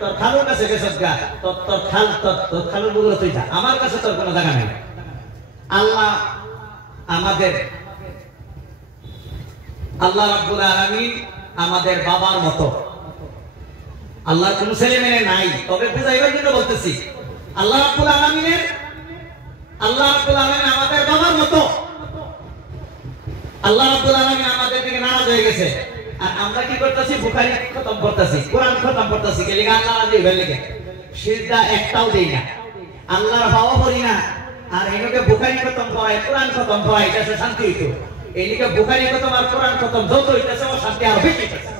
তোর খালুর কাছে গেছস গা, তোর খালুর বুগুলো তুই যা, আমার কাছে তোর কোনো জায়গা নেই। আল্লাহ আমাদের আল্লাহ রাব্বুল আলামিন আমাদের বাবার মতো। আল্লাহর কোন ছেলে মেয়ে নাই, তবে বুঝাইবার জন্য বলতেছি আল্লাহ রাব্বুল আলামিন আমাদের বাবার মতো। আল্লাহ রাব্বুল আলামিন আমাদের থেকে নারাজ হয়ে গেছে, আর আমরা কি করতেছি? বুখারী খতম করতেছি, কোরআন খতম করতেছি, কে লিগা? আল্লাহ রাজি হইবে লিগা। সিজদা একটাও দেই না, আল্লাহর হাওয়া করি না, আর এনকে বুখারী খতম হয়, কোরআন খতম হয়, এটা শান্তি হইতো। এদিকে বুখারী খতম আর কোরআন খতম যত হইতাছে ও শান্তি আর বেশি হইতাছে।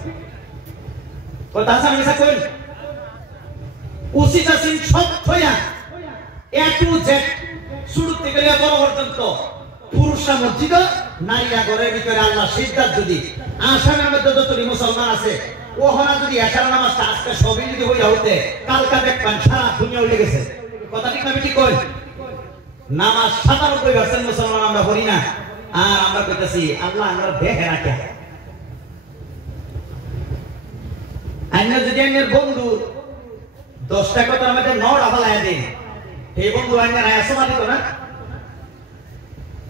কথা আছে মিছা? কই উচিত আছে সব হইয়া এ টু জেড শুরু থেকে বড় পর্যন্ত পুরুষরা মসজিদ, নারীরা ঘরের ভিতরে। আল্লাহ সিজদাত যদি আসামের মধ্যে যতটি মুসলমান আছে ওখানে যদি এশার নামাজটা আজকে সবই যদি হইয়া হইতে, কালকা দেখবেন সারা দুনিয়া উঠে গেছে। কথা ঠিক না বেশি? কই নামাজ 97% মুসলমান আমরা পড়ি না, আর আমরা কইতাছি আল্লাহ আমরা দেখে না কে। আইনা যদি আইনের বন্ধু 10টা কথার মধ্যে 9টা ফেলাইয়া দিন, এই বন্ধু আইনের আয়াসমা দিত না?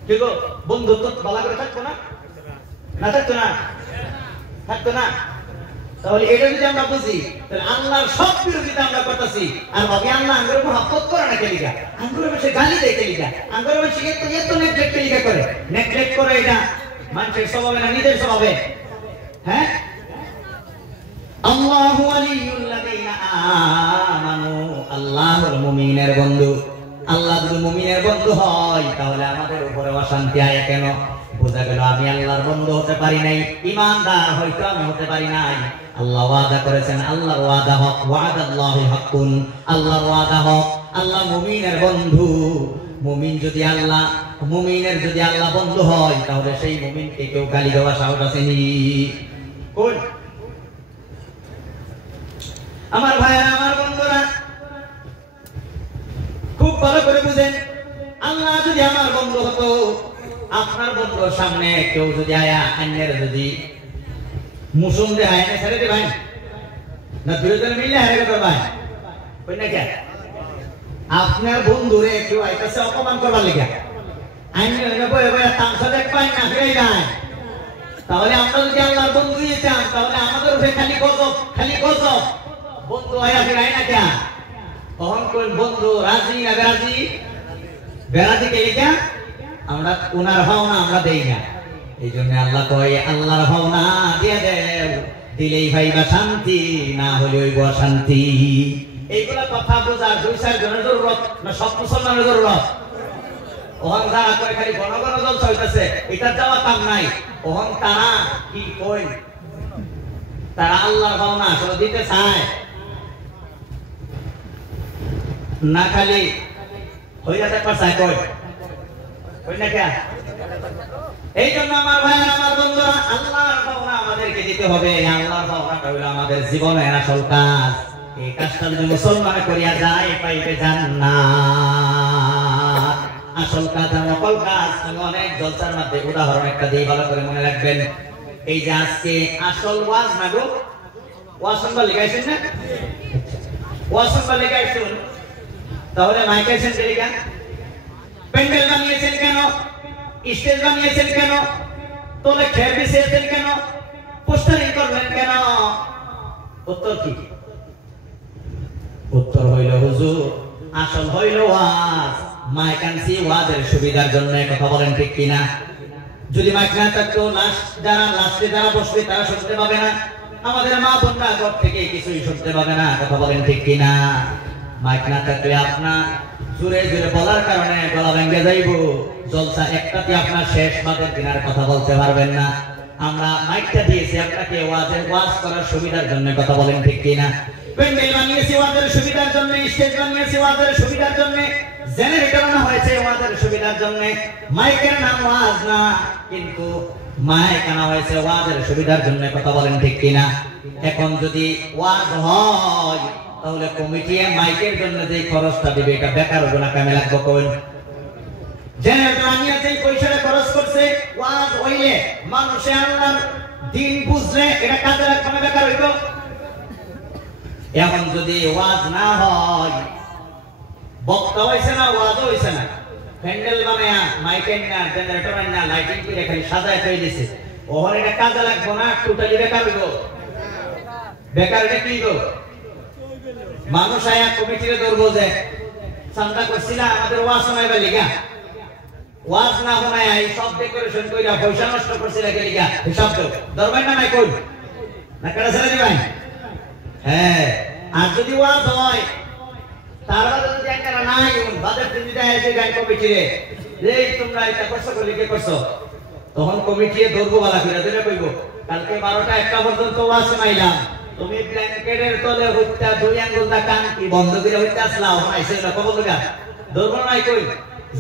ঠিক বন্ধুত্ব ভালো করে থাকতো না? না থাকতো না? থাকতো না? তাহলে এটা যদি আমরা বুঝি, তাহলে আল্লাহর সব বিরোধিতা আমরা করতেছি, আর ভাবি আল্লাহ আঙ্গুরের মহব্বত করে না কেলিগা, আঙ্গুরের বেশি গালি দেয় কেলিগা, আঙ্গুরের বেশি এত নেগলেক্ট কেলিগা করে, নেগলেক্ট করে। এটা মানুষের স্বভাবে না নিজের স্বভাবে? হ্যাঁ, আল্লাহু ওয়ালিউল্লাযিনা আমানু, আল্লাহর মুমিনের বন্ধু। আল্লাহ যদি মুমিনের বন্ধু হয় তাহলে আমাদের উপরে অশান্তি আয় কেন? বোঝা গেল আমি আল্লাহর বন্ধু হতে পারি নাই, ঈমানদার হয়তো আমি হতে পারি নাই। আল্লাহ ওয়াদা করেছেন, আল্লাহর ওয়াদা হক, ওয়াদাল্লাহি হাক্কুন, আল্লাহর ওয়াদা হক। আল্লাহ মুমিনের বন্ধু। মুমিনের যদি আল্লাহ বন্ধু হয় তাহলে সেই মুমিনকে কেউ গালি দেওয়া সাহস আসেনি। কোন আমার ভাইরা, আমার বন্ধুরা, খুব ভালো করে বুঝেন, আল্লাহ যদি আমার বন্ধু হতো, আপনার বন্ধুর সামনে কেউ যদি আয়া আইনের যদি মুসুম দে আইনে ছেড়ে দে ভাই, না দুইজন মিলে হারে করবে ভাই, কই না কে? আপনার বন্ধুরে কেউ আইতাছে অপমান করবার লিগা, আইনে হইনা বয়ে বয়ে তামসা দেখ পাই না ফিরাই যায়, তাহলে আমরা যদি আল্লাহর বন্ধু হইতাম তাহলে আমাদের উপরে খালি গজব। বন্ধু আয়া ফিরাই না কে? তখন কোন বন্ধু রাজি না বেরাজি? বেরাজি কে লিগা? আমরা উনার ভাওনা আমরা দেই না। এই জন্য আল্লাহ কয় আল্লাহর ভাওনা দিয়ে দেও, দিলেই ভাইবা শান্তি, না হলে হইব শান্তি। এইগুলা কথা বোঝার 2-4 জনের জরুরত না সব মুসলমানের জরুরত? ওহন যারা কয় খালি ঘন ঘন জলসা হইতাছে, এটা যাওয়া কাম নাই। ওহন তারা কি কই? তারা আল্লাহর ভাওনা আসলে দিতে চায় না, খালি হইয়া থাকবার চায়। কই না কে? এই জন্য আমার ভাই, আমার বন্ধুরা, আল্লাহর পাওনা আমাদেরকে দিতে হবে। আল্লাহর পাওনাটা হলো আমাদের জীবনের আসল কাজ। এই কাজটা যদি মুসলমান করিয়া যায় পাইবে জান্নাত। আসল কাজ আর নকল কাজ আমি অনেক জলসার মধ্যে উদাহরণ একটা দিই, ভালো করে মনে রাখবেন। এই যে আজকে আসল ওয়াজ না গো, ওয়াজ শুনবা লিখাইছেন না? ওয়াজ শুনবা লিখাইছেন, তাহলে মাইকাইছেন কে লিখা? প্যান্ডেল বানিয়েছেন কেন? স্টেজ বানিয়েছেন কেন? তোলে খেয়ে বিছিয়েছেন কেন? পোস্টারিং করবেন কেন? উত্তর কি? উত্তর হইল হুজুর, আসল হইল ওয়াজ। মাইক আনছি ওয়াজের সুবিধার জন্য। কথা বলেন ঠিক কিনা? যদি মাইক না থাকতো লাস্টে যারা বসবে তারা শুনতে পাবে না, আমাদের মা বোনরা ঘর থেকে কিছুই শুনতে পাবে না। কথা বলেন ঠিক কিনা? মাইক না থাকলে আপনার জোরে জোরে বলার কারণে গলা ভেঙে যাইব, জলসা একটাতে আপনার শেষ বাদের দিনার কথা বলতে পারবেন না। আমরা মাইকটা দিয়েছি আপনাকে ওয়াজ করার সুবিধার জন্য, কথা বলেন ঠিক কিনা? প্যান্ডেল বানিয়েছি ওয়াজের সুবিধার জন্য, স্টেজ বানিয়েছি ওয়াজের সুবিধার জন্য, জেনারেটর আনা হয়েছে ওয়াজের সুবিধার জন্য। মাইকের নাম ওয়াজ না, কিন্তু মাইক আনা হয়েছে ওয়াজের সুবিধার জন্য, কথা বলেন ঠিক কিনা? এখন যদি ওয়াজ হয় তাহলে কমিটি মাইকের জন্য যে খরচটা দিবে এটা বেকার হবে না, কামে লাগবে কোন? জেনারেটর আনিয়ে যে পয়সাটা খরচ করছে ওয়াজ হইলে মানুষে আল্লাহর দিন বুঝলে এটা কাজে লাগবে না, বেকার হইব। এখন যদি ওয়াজ না হয়, বক্তা হইছে না, ওয়াজ হইছে না, প্যান্ডেল বানায়া মাইকের না, জেনারেটর না, লাইটিং করে খালি সাজায় তৈরি দিছে, ওহর এটা কাজে লাগবে না, টোটালি বেকার হইব। বেকার এটা কি গো? মানুষ আয়া কমিটিরে ধরবো যে চান্দা করছিল আমাদের ওয়াজ শোনাইবা লিগা, ওয়াজ না শোনায় এই সব ডেকোরেশন কইরা পয়সা নষ্ট করছিল লিগা, হিসাব দাও দরবার না নাই কই না কারা ছেড়ে দিবাই? হ্যাঁ, আর যদি ওয়াজ হয় তারপরে যদি একটা নাই বাজার দিন দিতে এসে গান কমিটিরে যে তোমরা এটা করছো বলে কি করছো, তখন কমিটি ধরবো বালা করে দিলে কইব কালকে 12টা 1টা পর্যন্ত ওয়াজ শোনাইলাম, তুমি ব্ল্যাঙ্কেটের তলে হইতা 2 আঙ্গুলটা কান কি বন্ধ করে হইতা আসলাও আইছে না খবর লাগা ধরবো নাই কই?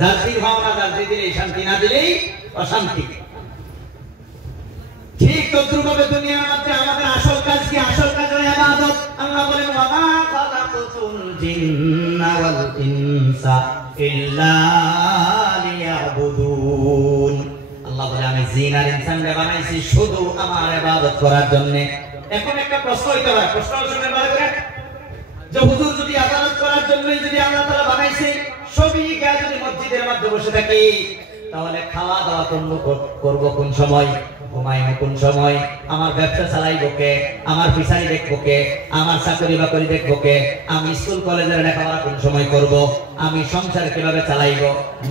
জাতি ভাবনা জাতি দিলেই শান্তি, না দিলেই অশান্তি। ঠিক তদ্রুপভাবে দুনিয়ার মধ্যে আমাদের আসল কাজ কি? আসল কাজ হলো ইবাদত। আল্লাহ বলেন ওয়া মা খালাকাতুল জিন্না ওয়াল ইনসা ইল্লা লিয়াবুদুন। আল্লাহ বলে আমি জিন আর ইনসানকে বানাইছি শুধু আমার ইবাদত করার জন্য। এখন একটা প্রশ্ন হইতে পারে, প্রশ্ন শুনে ভালো করে, যে হুজুর যদি ইবাদত করার জন্যই যদি আল্লাহ তাআলা বানাইছে, সবই গা যদি মসজিদের মধ্যে বসে থাকি, তাহলে খাওয়া দাওয়া করব কোন সময়, ঘুমাইব কোন সময়, আমার ব্যবসা চালাইব কে, আমার ফিসারি দেখবো কে, আমার চাকরি বাকরি দেখবো কে, আমি স্কুল কলেজের লেখাপড়া কোন সময় করব, আমি সংসার কিভাবে চালাইব,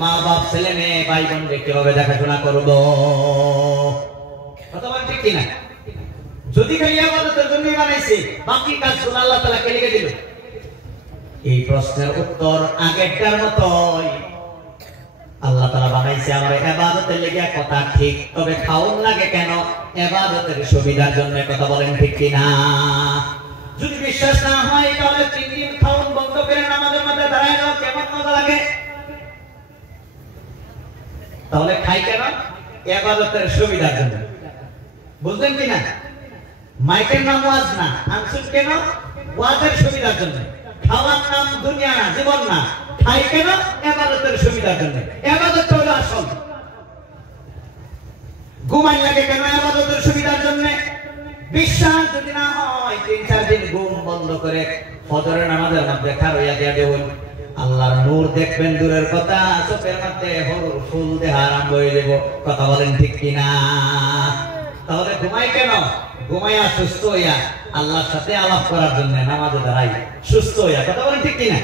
মা বাপ ছেলে মেয়ে ভাই বোনকে কিভাবে দেখাশোনা করব, কথা বলেন ঠিক কিনা? যদি খালি ইবাদতের জন্যই বানাইছে, বাকি কাজগুলো আল্লাহ তাআলা কে লিখে দিল? এই প্রশ্নের উত্তর আগেরটার মতোই, আল্লাহ তাআলা বানাইছে আমার ইবাদতের লাগি, কথা ঠিক, তবে খাওন লাগে কেন? ইবাদতের সুবিধার জন্য, কথা বলেন ঠিক কিনা? যদি বিশ্বাস না হয় তাহলে 3 দিন খাওন বন্ধ করে নামাজের মধ্যে দাঁড়ায় নাও, কেমন মজা লাগে। তাহলে খাই কেন? ইবাদতের সুবিধার জন্য, বুঝলেন কিনা? মাইকের নাম ওয়াজ না, আনসুল কেন? ওয়াজের সুবিধার জন্য। খাওয়ার নাম দুনিয়া না, জীবন না, খাই কেন? ইবাদতের সুবিধার জন্য। ইবাদত হলো আসল। ঘুমাই লাগে কেন? ইবাদতের সুবিধার জন্য। বিশ্বাস যদি না হয় 3-4 দিন ঘুম বন্ধ করে ফজরের নামাজের মধ্যে খারইয়া দিয়া দেউন, আল্লাহর নূর দেখবেন দূরের কথা, চোখের মধ্যে হরুর ফুল দেখা আরম্ভ হয়ে যাব, কথা বলেন ঠিক কিনা? তাহলে ঘুমাই কেন? ঘুমাইয়া সুস্থ হইয়া আল্লাহর সাথে আলাপ করার জন্য নামাজে দাঁড়াই সুস্থ হইয়া, কথা বলেন ঠিক কিনা?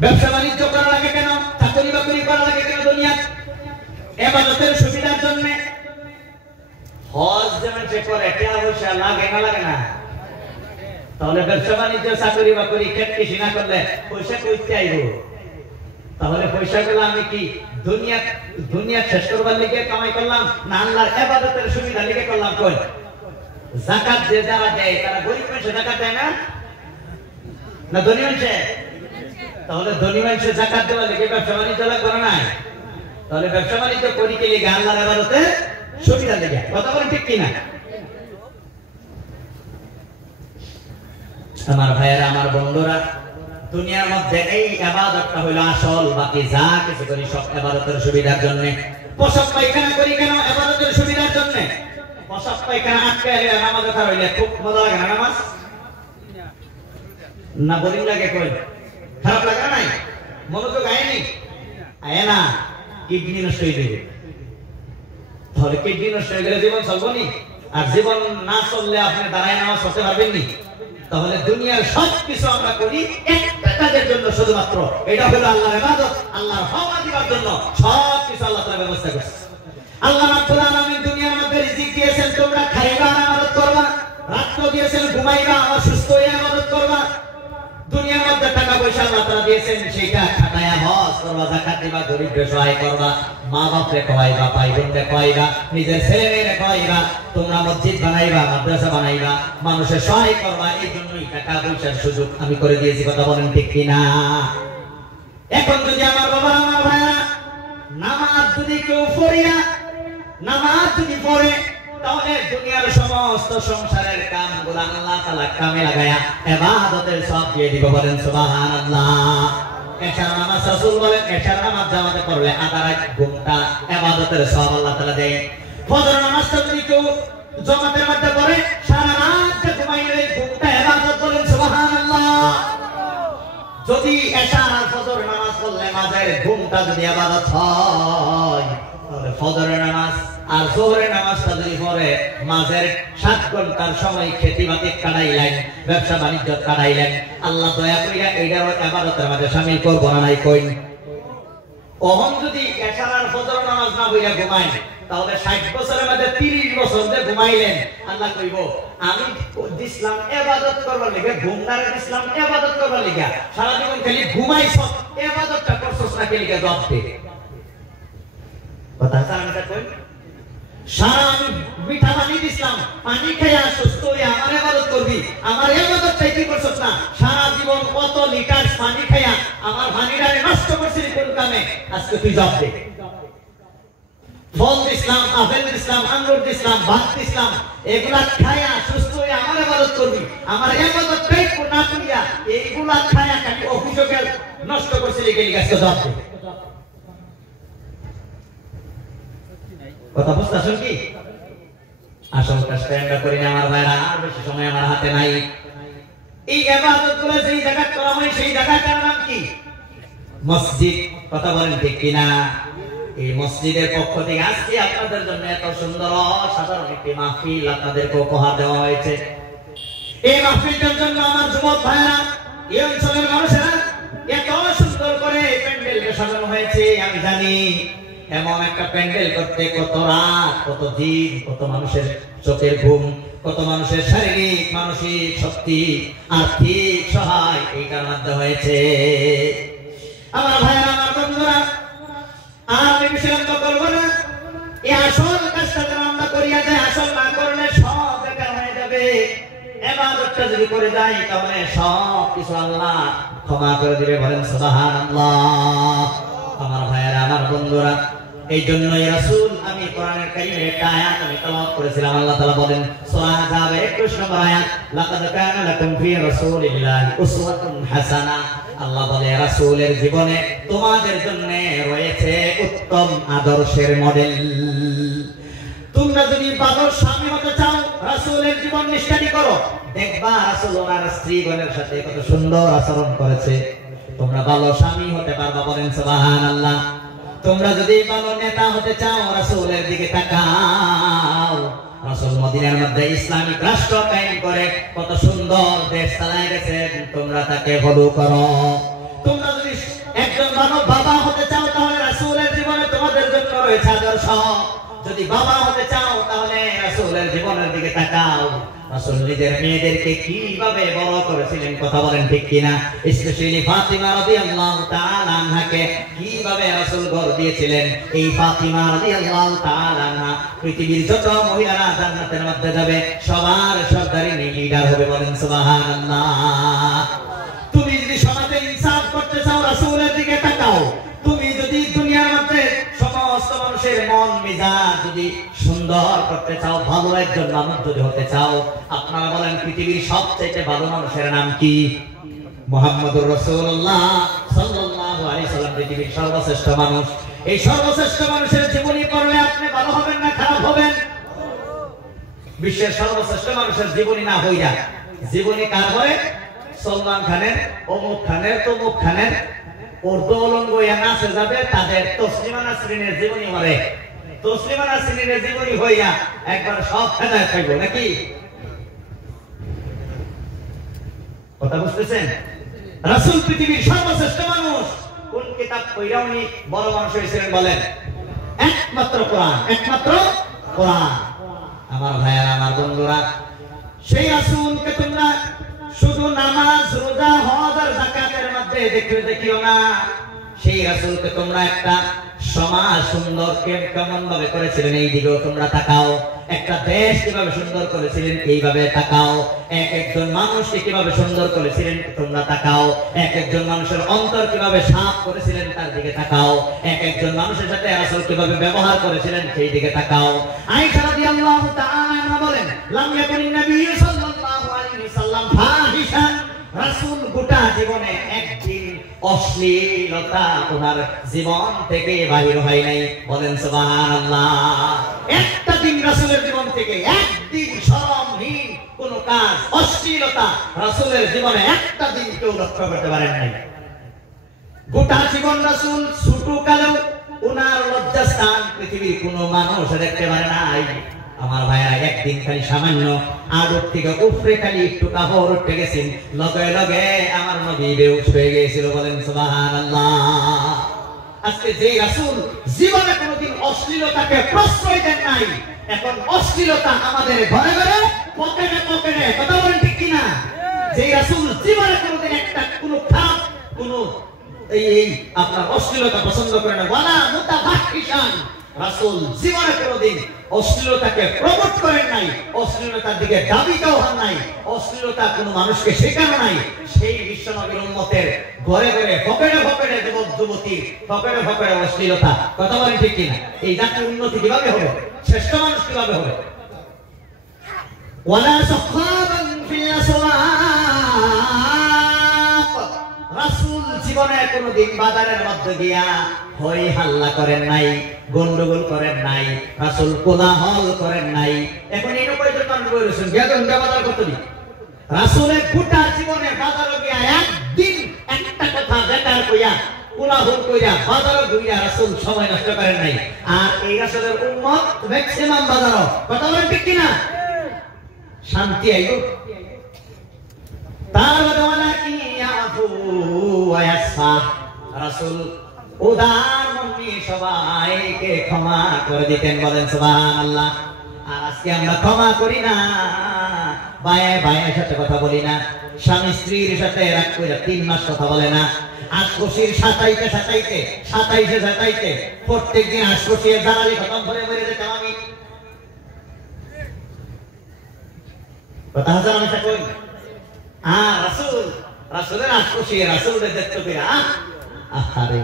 ব্যবসা বাণিজ্য করা লাগে কেন? চাকরি বাকরি করা লাগে কেন দুনিয়াতে? ইবাদতের সুবিধার জন্য। হজ যেমন সে করে টাকা পয়সা লাগে না, লাগে না? তাহলে ব্যবসা বাণিজ্য চাকরি বাকরি ক্ষেত কৃষি না করলে পয়সা কইতে আইব? তাহলে পয়সাগুলো আমি কি দুনিয়া শেষ করবার লিগে কামাই করলাম, না আল্লাহর ইবাদতের সুবিধা লিগে করলাম? কই যাকাত যে যারা দেয় তারা গরিব মানুষ যাকাত দেয় না, না ধনী মানুষ? তাহলে ধনী মানুষের যাকাত দেওয়া লিগে ব্যবসা বাণিজ্য লাগবে না? তাহলে ব্যবসা বাণিজ্য করি কে লিগে? আল্লাহর ইবাদতের সুবিধা লিগে, কথা বলেন ঠিক কিনা? আমার ভাইয়েরা, আমার বন্ধুরা, দুনিয়ার মধ্যে এই ইবাদতটা হলো আসল, বাকি যা কিছু করি সব ইবাদতের সুবিধার জন্য। পোশাক পায়খানা করি কেন? ইবাদতের সুবিধার জন্য। পোশাক পায়খানা আটকে নামাজ খারাপ হইলে খুব মজা লাগে না নামাজ? না বোরিং লাগে? কই খারাপ লাগে না? নাই মনোযোগ আয়নি, আয় না, কিডনি নষ্ট হয়ে যাবে। তাহলে কিডনি নষ্ট হয়ে গেলে জীবন চলবো নি? আর জীবন না চললে আপনি দাঁড়ায় নামাজ পড়তে পারবেন নি? তাহলে দুনিয়ার সবকিছু আমরা করি একটা কাজের জন্য, শুধুমাত্র এটা হলো আল্লাহর ইবাদত, আল্লাহর হওয়া দিবার জন্য সবকিছু আল্লাহ তাআলা ব্যবস্থা করেছে। আল্লাহ রাব্বুল আলামিন দুনিয়ার মধ্যে রিজিক দিয়েছেন, তোমরা খাইবা আর ইবাদত করবা। রাত্র দিয়েছেন ঘুমাইবা, আবার সুস্থ হয়ে ইবাদত করবা। দুনিয়া দুনিয়ার মধ্যে টাকা পয়সা আল্লাহ তাআলা দিয়েছেন, সেইটা খাটায়া হজ করবা, যাকাত দিবা, গরিবকে সহায় করবা, মা বাপরে খাওয়াইবা, ভাই বোনকে খাওয়াইবা, নিজের ছেলে মেয়েরে খাওয়াইবা, তোমরা মসজিদ বানাইবা, মাদ্রাসা বানাইবা, মানুষের সহায় করবা। এই জন্যই টাকা পয়সার সুযোগ আমি করে দিয়েছি। কথা বলেন ঠিক কিনা? এখন যদি আমার বাবা আমার ভাইরা নামাজ যদি কেউ পড়িয়া নামাজ যদি পড়ে, তাহলে দুনিয়ার সমস্ত সংসারের কামগুলো আল্লাহ তাআলা কামে লাগায়া ইবাদতের সওয়াব দিয়ে দিব। বলেন সুবহানাল্লাহ। এশার নামাজ রাসূল বলেন, এশার নামাজ জামাতে পড়লে আধা রাত ঘুমটা ইবাদতের সওয়াব আল্লাহ তাআলা দেয়। ফজর নামাজটা যদি কেউ জামাতের মধ্যে পড়ে, সারা রাত ঘুমাইলে ঘুমটা ইবাদত। বলেন সুবহানাল্লাহ। যদি এশার আর ফজর নামাজ পড়লে মাঝের ঘুমটা যদি ইবাদত হয়, তাহলে ফজরের নামাজ আর যোহরের নামাজটা যদি পড়ে মাঝের 7 ঘন্টার সময় খেতিবাতি কাটাইলেন, ব্যবসা বাণিজ্য কাটাইলেন, আল্লাহ দয়া করিয়া এইটার ইবাদতের মধ্যে শামিল করব না নাই কই? ওহন যদি এশার আর ফজর নামাজ না পড়িয়া ঘুমায়, তাহলে 60 বছরের মধ্যে 30 বছর ধরে ঘুমাইলেন, আল্লাহ কইব আমি দিছিলাম ইবাদত করবার লাগি, ঘুমনারে দিছিলাম ইবাদত করবার লাগি, সারা জীবন খালি ঘুমাইছ, ইবাদতটা করছস না কি লাগি? জবাব দে। কথা জানেন কই? সারা আমি মিঠা পানি দিছিলাম, পানি খাইয়া সুস্থ হইয়া আমার ইবাদত করবি, আমার ইবাদতটাই কি করছস না? সারা জীবন কত লিটার পানি খাইয়া আমার পানিটারে নষ্ট করছিস কোন কামে? আজকে তুই জবাব দে। ফল দিছিলাম, আপেল দিছিলাম, আঙ্গুর দিছিলাম, ভাত দিছিলাম, এগুলা খায়া সুস্থ হয়ে আমার ইবাদত করবি, আমার ইবাদতটাই না করিয়া এইগুলা খায়া কাটি অভিযোগে নষ্ট করছিস কি লাগি? আজকে জবাব দে। কথা বুঝতেছেন কি? আসল কাজটা আমরা করি না আমার ভাইরা, আর বেশি সময় আমার হাতে নাই। এই ইবাদতগুলো যেই জায়গায় করা হয় সেই জায়গাটার নাম কি? মসজিদ। কথা বলেন ঠিক কিনা? এই মসজিদের পক্ষ থেকে আজকে আপনাদের জন্য এত সুন্দর সাধারণ একটি মাহফিল আপনাদেরকে উপহার দেওয়া হয়েছে। এই মাহফিলটার জন্য আমার যুবক ভাইরা, এই অঞ্চলের মানুষেরা এত সুন্দর করে প্যান্ডেলকে সাজানো হয়েছে। আমি জানি এমন একটা প্যান্ডেল করতে কত রাত, কত দিন, কত মানুষের চোখের ঘুম, কত মানুষের শারীরিক মানসিক শক্তি, আর্থিক সহায় এইটার মধ্যে হয়েছে। আমার ভাইরা, আমার বন্ধুরা, আর আমি বিলম্ব করব না। এই আসল কাজটা যেন আমরা করিয়া যাই, আসল না করলে সব বেকার হয়ে যাবে। ইবাদতটা যদি করে যাই তাহলে সব কিছু আল্লাহ ক্ষমা করে দিবে। বলেন সুবহানাল্লাহ। আমার ভাইরা, আমার বন্ধুরা, এই জন্যই রাসূল আমি কোরআনের কারীমের একটা আয়াত আমি তেলাওয়াত করেছিলাম। আল্লাহ তাআলা বলেন সূরা আহজাবের 21 নম্বর আয়াত, লাকাদ কানা লাকুম ফি রাসূলিল্লাহি উসওয়াতুন হাসানাহ। আল্লাহ বলে রাসূলের জীবনে তোমাদের জন্য রয়েছে উত্তম আদর্শের মডেল। তোমরা যদি ভালো স্বামী হতে চাও, রাসূলের জীবন নিষ্ঠানি করো, দেখবা রাসূল ওনার স্ত্রীগণের সাথে কত সুন্দর আচরণ করেছে। তোমরা ভালো স্বামী হতে পারবা। বলেন সুবহানাল্লাহ। তোমরা যদি ভালো নেতা হতে চাও, রাসূলের দিকে তাকাও। রাসূল মদিনার মধ্যে ইসলামিক রাষ্ট্র কায়েম করে কত সুন্দর দেশ চালায় গেছেন, তোমরা তাকে ফলো করো। তোমরা যদি একজন ভালো বাবা হতে চাও, তাহলে রাসূলের জীবনে তোমাদের জন্য রয়েছে আদর্শ। যদি বাবা হতে চাও, তাহলে রাসূলের জীবনের দিকে তাকাও। রাসূল নিজের মেয়েদেরকে কিভাবে বড় করেছিলেন, কথা বলেন ঠিক কিনা? স্পেশালি ফাতিমা রাদিয়াল্লাহু তাআলা আনহাকে কিভাবে রাসূল গড় দিয়েছিলেন। এই ফাতিমা রাদিয়াল্লাহু তাআলা আনহা পৃথিবীর যত মহিলারা জান্নাতের মধ্যে যাবে সবার সরদারিনী লিডার হবে। বলেন সুবহানাল্লাহ। তুমি যদি সমাজে ইনসাফ করতে চাও, রাসূলের দিকে তাকাও। তুমি যদি দুনিয়ার মধ্যে সমস্ত মানুষের মন মেজাজ যদি সুন্দর করতে চাও, ভালো একজন মানুষ যদি হতে চাও, আপনারা বলেন পৃথিবীর সবচেয়ে ভালো মানুষের নাম কি? মুহাম্মদুর রাসূলুল্লাহ সাল্লাল্লাহু আলাইহি সাল্লাম পৃথিবীর সর্বশ্রেষ্ঠ মানুষ। এই সর্বশ্রেষ্ঠ মানুষের জীবনী পড়লে আপনি ভালো হবেন না খারাপ হবেন? বিশ্বের সর্বশ্রেষ্ঠ মানুষের জীবনী না হইয়া জীবনী কার হয়? সলমান খানের, অমুক খানের, তমুক খানের, উর্দু অলঙ্গ নাচে যাবে, তাদের তসলিমা নাসরিনের জীবনী হবে। তসলিমা নাসরিনের জীবনী হইয়া একবার সব হেদায়েত পাইব নাকি? কথা বুঝতেছেন? রাসূল পৃথিবীর সর্বশ্রেষ্ঠ মানুষ। কোন কিতাব পড়িয়া উনি বড় মানুষ হয়েছিলেন বলেন? একমাত্র কোরআন, একমাত্র কোরআন। আমার ভাইয়ারা, আমার বন্ধুরা, সেই রাসূলকে তোমরা শুধু নামাজ রোজা হজ আর যাকাতের মধ্যে দেখিও না। সেই রাসূলকে তোমরা একটা সমাজ সুন্দর কেমন ভাবে করেছিলেন এই দিকেও তোমরা তাকাও। একটা দেশ কিভাবে সুন্দর করেছিলেন এইভাবে তাকাও। এক একজন মানুষকে কিভাবে সুন্দর করেছিলেন তোমরা তাকাও। এক একজন মানুষের অন্তর কিভাবে সাফ করেছিলেন তার দিকে তাকাও। এক একজন মানুষের সাথে রাসূল কিভাবে ব্যবহার করেছিলেন সেই দিকে তাকাও। আয়েশা রাদিয়াল্লাহু তাআলা আনহা বলেন, লাম ইয়াকুনিন নবী সাল্লাল্লাহু আলাইহি ওয়াসাল্লাম ফাহিশান। রাসূল গোটা জীবনে একদিন অশ্লীলতা ওনার জীবন থেকে বাহির হয় নাই। বলেন সুবহানাল্লাহ। একটা দিন রাসূলের জীবন থেকে একদিন শরমহীন কোন কাজ, অশ্লীলতা রাসূলের জীবনে একটা দিন কেউ লক্ষ্য করতে পারেন নাই। গোটা জীবন রাসূল ছোট কালেও ওনার লজ্জাস্থান পৃথিবীর কোনো মানুষ দেখতে পারে নাই। আমার ভাইরা একদিন খালি সামান্য আদর থেকে উপরে খালি একটু কাপড় উঠে গেছেন, লগে লগে আমার নবী বেহুশ হয়ে গিয়েছিল। বলেন সুবহানাল্লাহ। আজকে যে রাসূল জীবনে কোনোদিন অশ্লীলতাকে প্রশ্রয় দেন নাই, এখন অশ্লীলতা আমাদের ঘরে ঘরে পকেটে পকেটে। কথা বলেন ঠিক কিনা? যে রাসূল জীবনে কোনোদিন একটা কোনো খারাপ কোনো এই আপনার অশ্লীলতা পছন্দ করে না, ওয়ালা মুতাফাহিশান, রাসূল জীবনে কোনোদিন অশ্লীলতাকে প্রমোট করেন নাই, অশ্লীলতার দিকে দাবিতেও হন নাই, অশ্লীলতা কোনো মানুষকে শেখানো নাই। সেই বিশ্বনবীর উম্মতের ঘরে ঘরে পকেটে পকেটে যুবক যুবতী, পকেটে পকেটে অশ্লীলতা। কথা বলেন ঠিক কিনা? এই জাতির উন্নতি কিভাবে হবে? শ্রেষ্ঠ মানুষ কিভাবে হবে? ওয়ালা সাখাবান ফিল আসওয়াক। রাসূল জীবনে কোনোদিন বাজারের মধ্যে গিয়া হই হাল্লা করেন নাই, গন্ডগোল করেন নাই, রাসূল কোলাহল করেন নাই। এখন এই কয়জন মানুষ বলেছেন বেদন বাজার করতে দি। রাসূলের গোটা জীবনে বাজারে গিয়া একদিন একটা কথা বেকার কইয়া কোলাহল কইয়া বাজারে ঘুরিয়া রাসূল সময় নষ্ট করেন নাই। আর এই রাসূলের উম্মত ম্যাক্সিমাম বাজারও। কথা বলেন ঠিক কিনা? শান্তি আইব। তার বদলা কি আফু ওয়া ইয়াসফা। রাসূল উদার মনে সবাইকে ক্ষমা করে দিতেন। বলেন সুবহানাল্লাহ। আর আজকে আমরা ক্ষমা করি না, ভাইয়ের ভাইয়ের সাথে কথা বলি না, স্বামী স্ত্রীর সাথে রাগ করে 3 মাস কথা বলে না, আশকোশির সাতাইতে প্রত্যেকদিন আশকোশির দালালি খতম করে মরে যেতাম আমি। কথা হাজার আমি কই। আর রাসূলের আশকোশি রাসূলের দেখতে পেয়ে আরে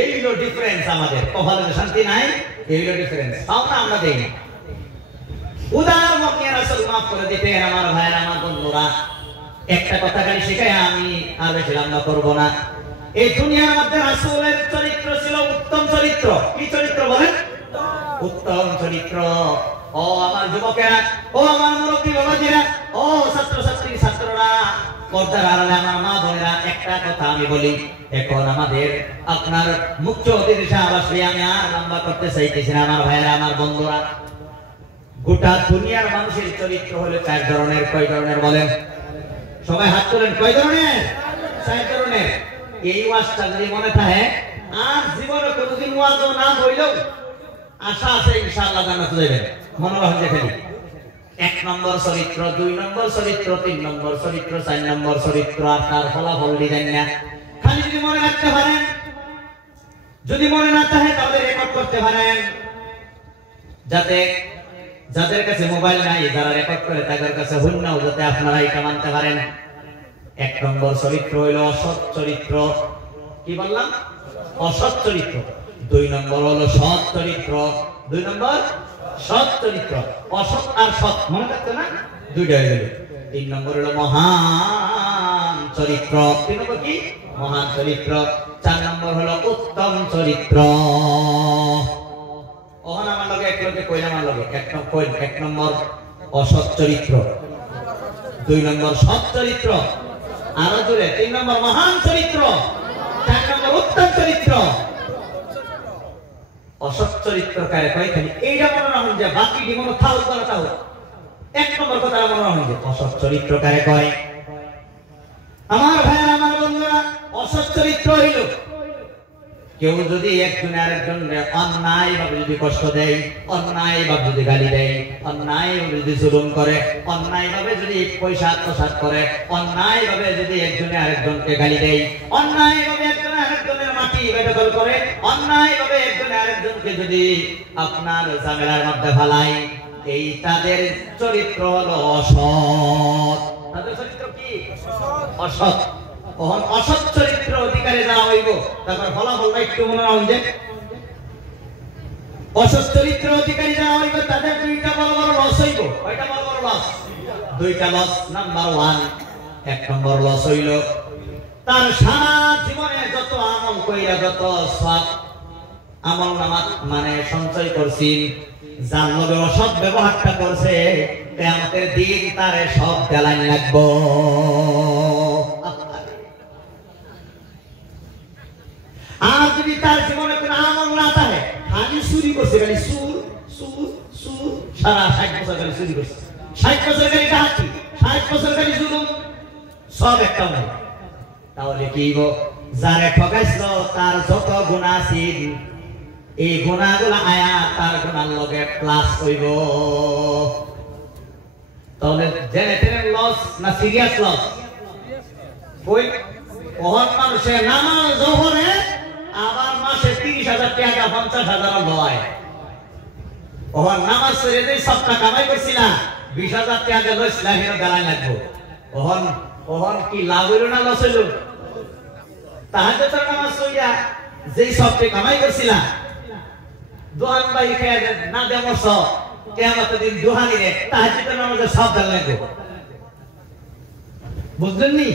এই হলো ডিফারেন্স। আমাদের কপালে শান্তি নাই, এই হলো ডিফারেন্স। পাওনা আমরা দেই না। উদার মনে রাসূল মাফ করে দিতেন। আমার ভাইরা, আমার বন্ধুরা, একটা কথা খালি শিখাই আমি আর বেশি লম্বা করব না। এই দুনিয়ার মধ্যে রাসূলের চরিত্র ছিল উত্তম চরিত্র। কি চরিত্র বলেন? উত্তম চরিত্র। ও আমার যুবকেরা, ও আমার মুরব্বী বাবাজিরা, ও ছাত্রছাত্রী ছাত্ররা, পর্দার আড়ালে আমার মা বোনেরা, একটা কথা আমি বলি। এখন আমাদের আপনার মুখ্য অতিথি সাহেব আসলে আমি আর লম্বা করতে চাইতেছি না। আমার ভাইরা, আমার বন্ধুরা, গোটা দুনিয়ার মানুষের চরিত্র হলো 4 ধরনের। কয় ধরনের বলেন? সবাই হাত তোলেন। কয় ধরনের? 4 ধরনের। এই ওয়াজটা যদি মনে থাকে আর জীবনে কোনোদিন ওয়াজও না হইলেও আশা আছে ইনশাআল্লাহ জান্নাতে যাবেন। মনে রাখবেন যে খালি 1 নম্বর চরিত্র, 2 নম্বর চরিত্র, 3 নম্বর চরিত্র, 4 নম্বর চরিত্র, আর তার ফলাফল দিবেন না। খালি যদি মনে রাখতে পারেন, যদি মনে না থাকে তাহলে রেকর্ড করতে পারেন, যাতে যাদের কাছে মোবাইল নাই, যারা রেকর্ড করে তাদের কাছে হুন্নাও যাতে আপনারা এটা মানতে পারেন। 1 নম্বর চরিত্র হলো অসৎ চরিত্র। কি বললাম? অসৎ চরিত্র। 2 নম্বর হলো সৎ চরিত্র। 2 নম্বর সৎ চরিত্র। অসৎ আর সৎ মনে থাকতো না? 2টা হয়ে গেল। 3 নম্বর হলো মহান চরিত্র। 3 নম্বর কি? মহান চরিত্র। 4 নম্বর হলো উত্তম চরিত্র। ওখানে আমার লগে এক লগে কইলাম, আমার লগে 1 নম্বর অসৎ চরিত্র, 2 নম্বর সৎ চরিত্র, আরো জোরে 3 নম্বর মহান চরিত্র, 4 নম্বর উত্তম চরিত্র। অসৎ চরিত্র কারে কয়? খালি এইটা মনে রাখুন যে বাকি মনে থাও করাটাও 1 নম্বর কথা মনে রাখুন যে অসৎ চরিত্র কারে কয়। আমার ভাইয়েরা, আমার বন্ধুরা, অসৎ চরিত্র হইল কেউ যদি একজন আরেকজনকে অন্যায় ভাবে যদি কষ্ট দেয়, অন্যায় ভাবে যদি গালি দেয়, অন্যায় ভাবে যদি জুলুম করে, অন্যায় ভাবে যদি পয়সা আত্মসাৎ করে, অন্যায় ভাবে যদি একজনে আরেকজনকে গালি দেয়, অন্যায় ভাবে একজনে আরেকজনের মাটি বেদখল করে, অন্যায় ভাবে একজনে আরেকজনকে যদি আপনার ঝামেলার মধ্যে ফেলায়, এই তাদের চরিত্র হলো অসৎ। তাদের চরিত্র কি? অসৎ। অসৎ চরিত্র অধিকারী যারা হইব, তারপর ফলাফলটা একটু মনে রাখুন যে অসৎ চরিত্র অধিকারী যারা হইব তাদের দুইটা বড় বড় লস হইব। কয়টা বড় বড় লস? দুইটা লস। নাম্বার 1, এক নম্বর লস হইল তার সারা জীবনে যত আমল কইরা, যত সব আমল নামা মানে সঞ্চয় করছেন, যার লগে অসৎ ব্যবহারটা করছে, কিয়ামতের দিন তারে সব জ্বালানি লাগবো। আর যদি তার জীবনে কোনো আমল না থাকে, খালি চুরি করছে, খালি সুর সুর সুর, সারা 60 বছর খালি চুরি করছে, 60 বছর খালি ডাকাতি, 60 বছর খালি জুলুম, সব একটা নাই, তাহলে কি হইব? যারে ঠকাইছিল তার যত গুনাহ ছিল, এই গুনাহগুলো আয়া তার গুনার লগে প্লাস হইব। তাহলে জেনে টেনে লস না সিরিয়াস লস? কই ওহন মানুষের নামাজ জোহরে আবার মাসে 30,000 টাকা 50,000 লয়। ওহন নামাজ পড়ে যে সব টাকা কামাই করছিলা 20,000 টাকা লইছিলা, হিরো গালায় লাগবো। ওহন কি লাভ হইল না লস হইল? তাহাজ্জুদের নামাজ পড়িয়া যেই সব টাকা কামাই করছিলা, দোহান বাই খেয়ে না দেমস, কিয়ামতের দিন দোহানি রে তাহাজ্জুদের নামাজে সব গাল লাগবে। বুঝলেন নি?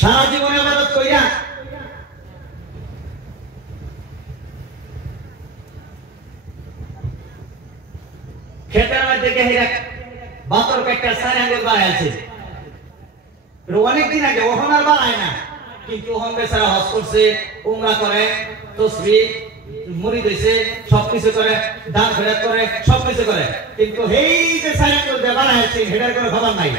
সারা জীবনে ইবাদত কইরা খেতের মধ্যে গেহিরা বাতর কাটটা 4 আঙ্গুল বাড়াইছে, অনেকদিন আগে, ওহন আর বাড়ায় না, কিন্তু ওহন বেচারা হজ করছে, উমরা করে, তসবিহ মুড়ি দিয়েছে, সবকিছু করে, দান ফেরত করে, সবকিছু করে, কিন্তু এই যে 4 আঙ্গুল দিয়ে বাড়াইছে সেটার কোনো খবর নাই।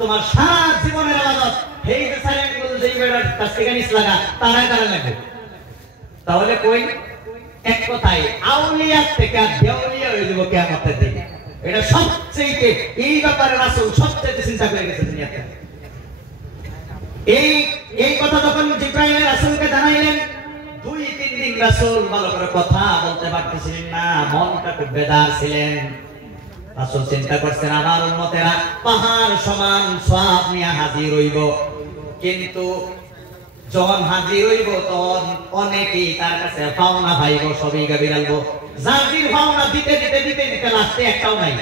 তোমার সারা জীবনের ইবাদত এই যে 4 আঙ্গুল যেই বেড়ার কাছ থেকে নিচ লাগা তারাই তারা লাগবে। তাহলে কই এক কথাই আউলিয়া থেকে দেউলিয়া হয়ে যাব কিয়ামতের দিনে। এটা সবচেয়ে, এই ব্যাপারে রাসূল সবচেয়ে চিন্তা করে গেছেন দুনিয়াতে। এই কথা যখন জিবরাইল রাসূলকে জানাইলেন, 2-3 দিন রাসূল ভালো করে কথা বলতে পারতেছিলেন না, মনটা খুব বেদার ছিলেন। রাসূল চিন্তা করছেন আমার উম্মতেরা পাহাড় সমান সওয়াব নিয়ে হাজির হইব, কিন্তু যখন হাজির হইব তখন অনেকেই তার কাছে পাওনা পাইব, সবই গাবিরালব। জাতির পাওনা দিতে দিতে দিতে দিতে লাস্টে একটাও নাই,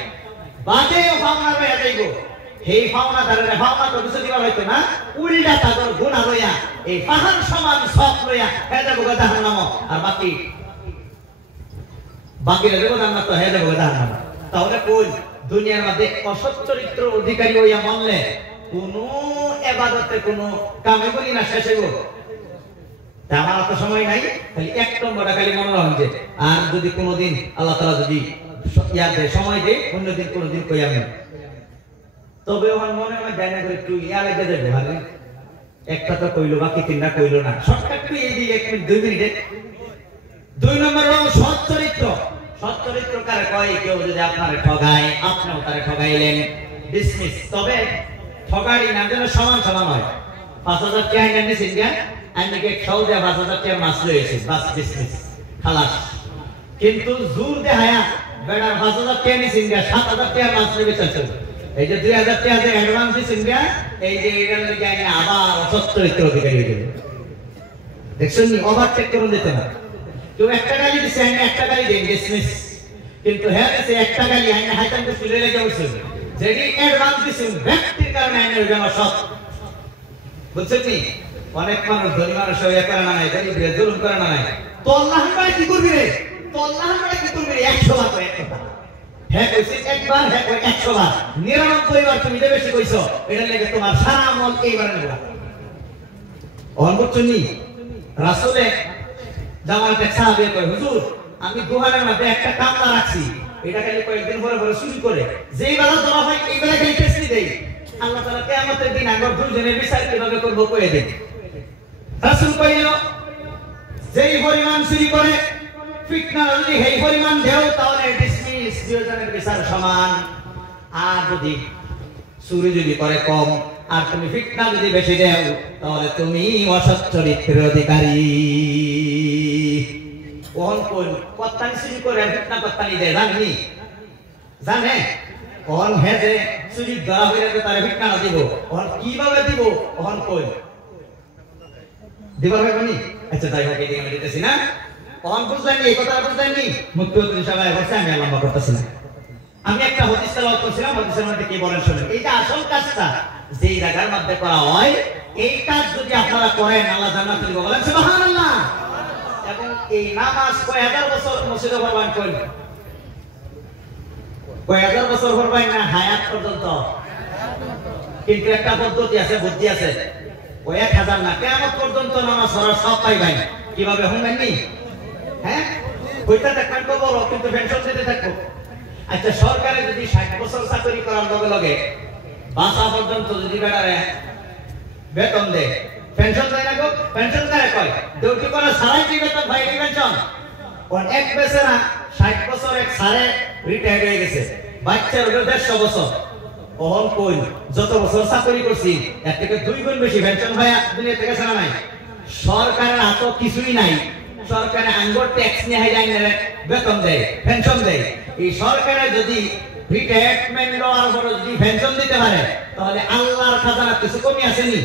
বাদেও পাওনা রয়ে যাইব। এই পাওনা দাঁড়ালে পাওনা তো কিছু দিবা হইতো না, উল্টা তাদের গুনাহ লইয়া এই পাহাড় সমান সব লইয়া হয়ে যাবো জাহান্নাম, আর বাকি দেব জান্নাত, হয়ে যাবো জাহান্নাম। তাহলে কই দুনিয়ার মধ্যে অসৎ চরিত্র অধিকারী হইয়া মরলে কোনো ইবাদতে কোনো কামে করি না, শেষ হইব। আমার তো সময় নাই, খালি এক নম্বরটা খালি মনে রাখুন যে, আর যদি কোনোদিন আল্লাহ তাআলা যদি সময় দেয়, অন্যদিন কোনোদিন কই আমি, তবে আমার মনে হয় জানা করে একটু লেগে যাবে। ভালো একটা তো কইলো, বাকি 3টা কইলো না, শর্টকাট তুই এই দিকে 1 মিনিট 2 মিনিটে। 2 নম্বর হলো সৎ চরিত্র। সৎ চরিত্র কারে কয়? কেউ যদি আপনারে ঠগায়, আপনিও তারে ঠগাইলেন, ডিসমিস। তবে ঠগাড়ি না যেন সমান সমান হয়। 5,000 টাকা এনে নিছেন কেন? আইনকে খাও দেয়া 5,000 টাকা মাছ লইছে, বাস ডিসমিস, খালাস। কিন্তু জোর দেহায়া বেড়ার 5,000 টাকা নিছেন কেন, 7,000 টাকা মাছ লইবে চলছে। এই যে 2,000 টাকা যে অ্যাডভান্স দিছেন কেন, এই যে এটার লাগি আইনে আবার অসৎ চরিত্র অধিকারী হয়ে যাবে। দেখছেন নি? ওভারটেক করে দিতে না। কেউ একটা গালি দিছে, আইনে একটা গালি দেন, ডিসমিস। কিন্তু হ্যাঁ দিছে একটা গালি, আইনে হাইতাম তো চলে লেগে বসে, যেটি অ্যাডভান্স দিছেন ব্যক্তির কারণে আইনে ওই জন্য সৎ। বুঝছেন নি? অনেক মানুষ ধনী মানুষ হয়ে করে না নাই, গরিব রে জুলুম করে না নাই, তো আল্লাহ কি করবি রে? তো আল্লাহ কি করবি রে? 100 বার করে এক কথা। হ্যাঁ কইছিস একবার, হ্যাঁ কই 100 বার, 99 বার তুমি যে বেশি কইছো, এটা লাগে তোমার সারা আমল এইবার নেব। বুঝছেন নি? রাসূলে জামালকে সাহাবী কয়, হুজুর আমি দোহানের মধ্যে একটা কামলা রাখছি, এটা খালি কয়েকদিন পরে পরে চুরি করে, যেই বেলা ধরা হয় এই বেলা খালি টেস্টি দেই, আল্লাহ তাআলা কিয়ামতের দিন আগর দুইজনের বিচার কিভাবে করব কইয়ে দেন। রাসূল কইল যেই পরিমাণ চুরি করে ফিতনা যদি এই পরিমাণ দেও তাহলে ডিসমিস দুজনের বিচার সমান। আর যদি চুরি যদি করে কম আর তুমি ফিতনা যদি বেশি দেও তাহলে তুমি অসৎ চরিত্রের অধিকারী। কোন কোন কত্তানি চুরি করে ফিতনা কত্তানি দেয় জানি জানে কোন হেজে চুরি ধরা হয়ে গেলে তার ফিতনা দিব কোন কিভাবে দিব কোন কই দিবার হবে নি। আচ্ছা তাই হোক এই আমি দিতেছি না কোন বুঝলেন এই কথা বুঝলেন মুক্তি সবাই বলছে আমি লম্বা করতেছি না। আমি একটা হাদিস তেলাওয়াত করছিলাম, হাদিসের মধ্যে কি বলেন শুনুন। এইটা আসল কাজটা যেই জায়গার মধ্যে করা হয় এই কাজ যদি আপনারা করেন আল্লাহ জান্নাত দিব বলেন সুবহানাল্লাহ। এবং এই নামাজ কয় হাজার বছর মসজিদে পড়বেন কয় হাজার বছর পড়বেন না হায়াত পর্যন্ত। কিন্তু একটা পদ্ধতি আছে বুদ্ধি আছে ওই 1000 না কিয়ামত পর্যন্ত নামাজ পড়ার সব পাইবেন। কিভাবে শুনবেন নি? হ্যাঁ ওইটা দেখবেন তো বড় কিন্তু পেনশন দিতে থাকবো। আচ্ছা সরকারে যদি 60 বছর চাকরি করার লগে লগে বাসা পর্যন্ত যদি বেড়ারে বেতন দেয় পেনশন দেয় না গো? পেনশন দেয় কয় ডিউটি করা সারাই কি বেতন ভাই পেনশন। কোন এক বেচারা 60 বছর এক সারে রিটায়ার হয়ে গেছে, বাচ্চা হলো 150 বছর। ওহন কই যত বছর চাকরি করছি এর থেকে 2 গুণ বেশি পেনশন ভাই দুনিয়া থেকে ছাড়া নাই। সরকারের এত কিছুই নাই, সরকারে আঙ্গুর ট্যাক্স নিয়ে হাইলাইনে বেতন দেয় পেনশন দেয়। এই সরকারে যদি রিটায়ারমেন্ট লওয়ার পর যদি পেনশন দিতে পারে তাহলে আল্লাহর খাজানা কিছু কমই আসেনি।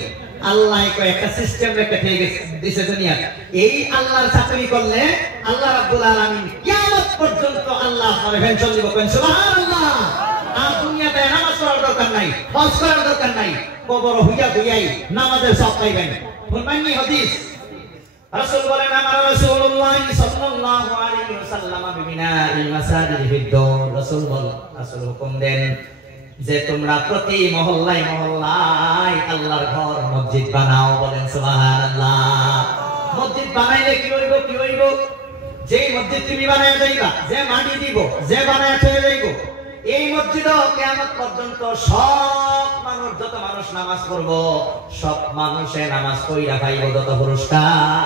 আল্লাহ একটা সিস্টেম রেখে দিয়েছে দুনিয়া। এই আল্লাহর চাকরি করলে আল্লাহ রাব্বুল আলামিন কিয়ামত পর্যন্ত আল্লাহ আপনার পেনশন দিব। সুবহানাল্লাহ। আর দুনিয়াতে নামাজ পড়ার দরকার নাই, হজ করার দরকার নাই, কবর হইয়া হইয়াই নামাজের সব পাইবেন। শুনবেন নি হাদিস? রাসূল বলেন আমার রাসূলুল্লাহ সাল্লাল্লাহু আলাইহি ওয়াসাল্লাম বিবিনাইল মাসাজিদি ফিদ্দুর। রাসূল হুকুম দেন যে তোমরা প্রতি মহল্লায় মহল্লায় আল্লাহর ঘর মসজিদ বানাও। বলেন সুবহানাল্লাহ। মসজিদ বানাইলে কি হইব? কি হইব? যেই মসজিদ তুমি বানায় যাইবা, যে মাটি দিব, যে বানায় চলে যাইব, এই মসজিদও কিয়ামত পর্যন্ত সব মানুষ যত মানুষ নামাজ পড়বো সব মানুষে নামাজ পড়িয়া পাইব যত পুরস্কার।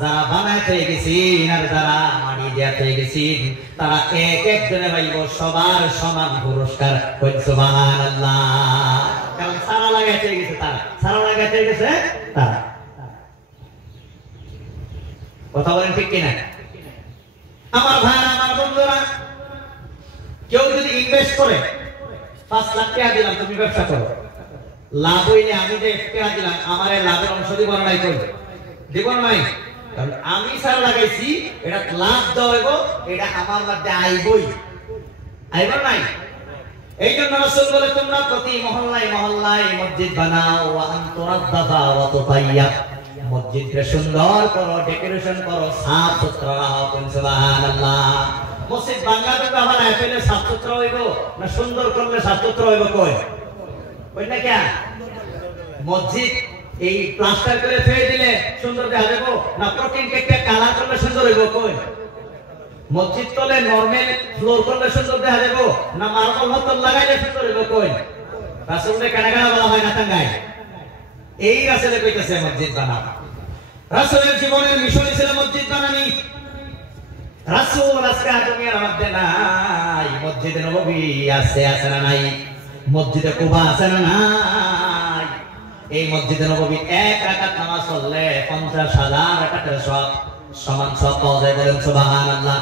যারা বানায় হয়ে গেছেন আর যারা মাটি দেয়া হয়ে গেছেন তারা এক এক জনে পাইব সবার সমান পুরস্কার। সুবহানাল্লাহ। কারণ সারা লাগাইতে গেছে তারা, সারা লাগাইতে গেছে তারা। কথা বলেন ঠিক কিনা? আমার ভাইরা আমার বন্ধুরা, কেউ যদি ইনভেস্ট করে 5 লাখ টাকা দিলাম তুমি ব্যবসা করো, লাভ হইলে আমি যে টাকা দিলাম আমার লাভের অংশ দিব না নাই? কই দিব না নাই? কারণ আমি সারা লাগাইছি এটা লাভ দেব, এটা আমার মধ্যে আইবই, আইব নাই? এই জন্য রাসূল বলে তোমরা প্রতি মহল্লায় মহল্লায় মসজিদ বানাও। ওয়া আনতুরাদ্দাফা ওয়া তুতাইয়াব, মসজিদকে সুন্দর করো, ডেকোরেশন করো, সাফ সুতরা রাখো। সুবহানাল্লাহ। মসজিদ বাংলাতে তো আমার আইফেলে সাফ সুতরা হইব না সুন্দর করলে সাফ সুতরা হইব? কই কই না কেন? মসজিদ এই প্লাস্টার করে ফেলে দিলে সুন্দর দেখা যাবে না প্রোটিন কেকটা কালার করলে সুন্দর হইব? কই মসজিদ তলে নরমাল ফ্লোর করলে সুন্দর দেখা যাবে না মার্বেল মতন লাগাইলে সুন্দর হইব? কই রাসূলকে কানা কানা বলা হয় না টাঙ্গাই? এই রাসূলে কইতাছে মসজিদ বানাও। রাসূলের জীবনের মিশনই ছিল মসজিদ বানানি। রাসূল আজকে দুনিয়ার মধ্যে নাই। মসজিদে নববী আছে আছে না নাই? মসজিদে কুবা আছে না নাই? এই মসজিদে নববী এক রাকাত নামাজ পড়লে 50,000 রাকাতের সব সমান সব পাওয়া যায়। বলেন সুবহানাল্লাহ।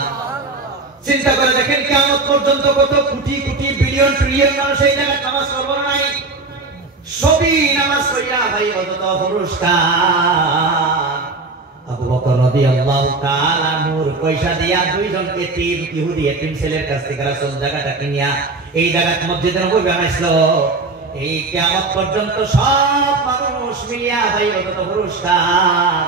চিন্তা করে দেখেন কিয়ামত পর্যন্ত কত কোটি কোটি বিলিয়ন ট্রিলিয়ন মানুষ এই জায়গায় নামাজ পড়বে না নাই? সবই নামাজ পড়িয়া ভাই কত পুরস্কার। আবু বকর রাদিয়াল্লাহু তাআলা আনহুর পয়সা দিয়া 2 জনকে 3 ইহুদি এতিম ছেলের কাছ থেকে রাসূল জায়গাটা কিনিয়া এই জায়গায় মসজিদে নববী বানাইছিল। এই কিয়ামত পর্যন্ত সব মানুষ মিলিয়া ভাই কত পুরস্কার।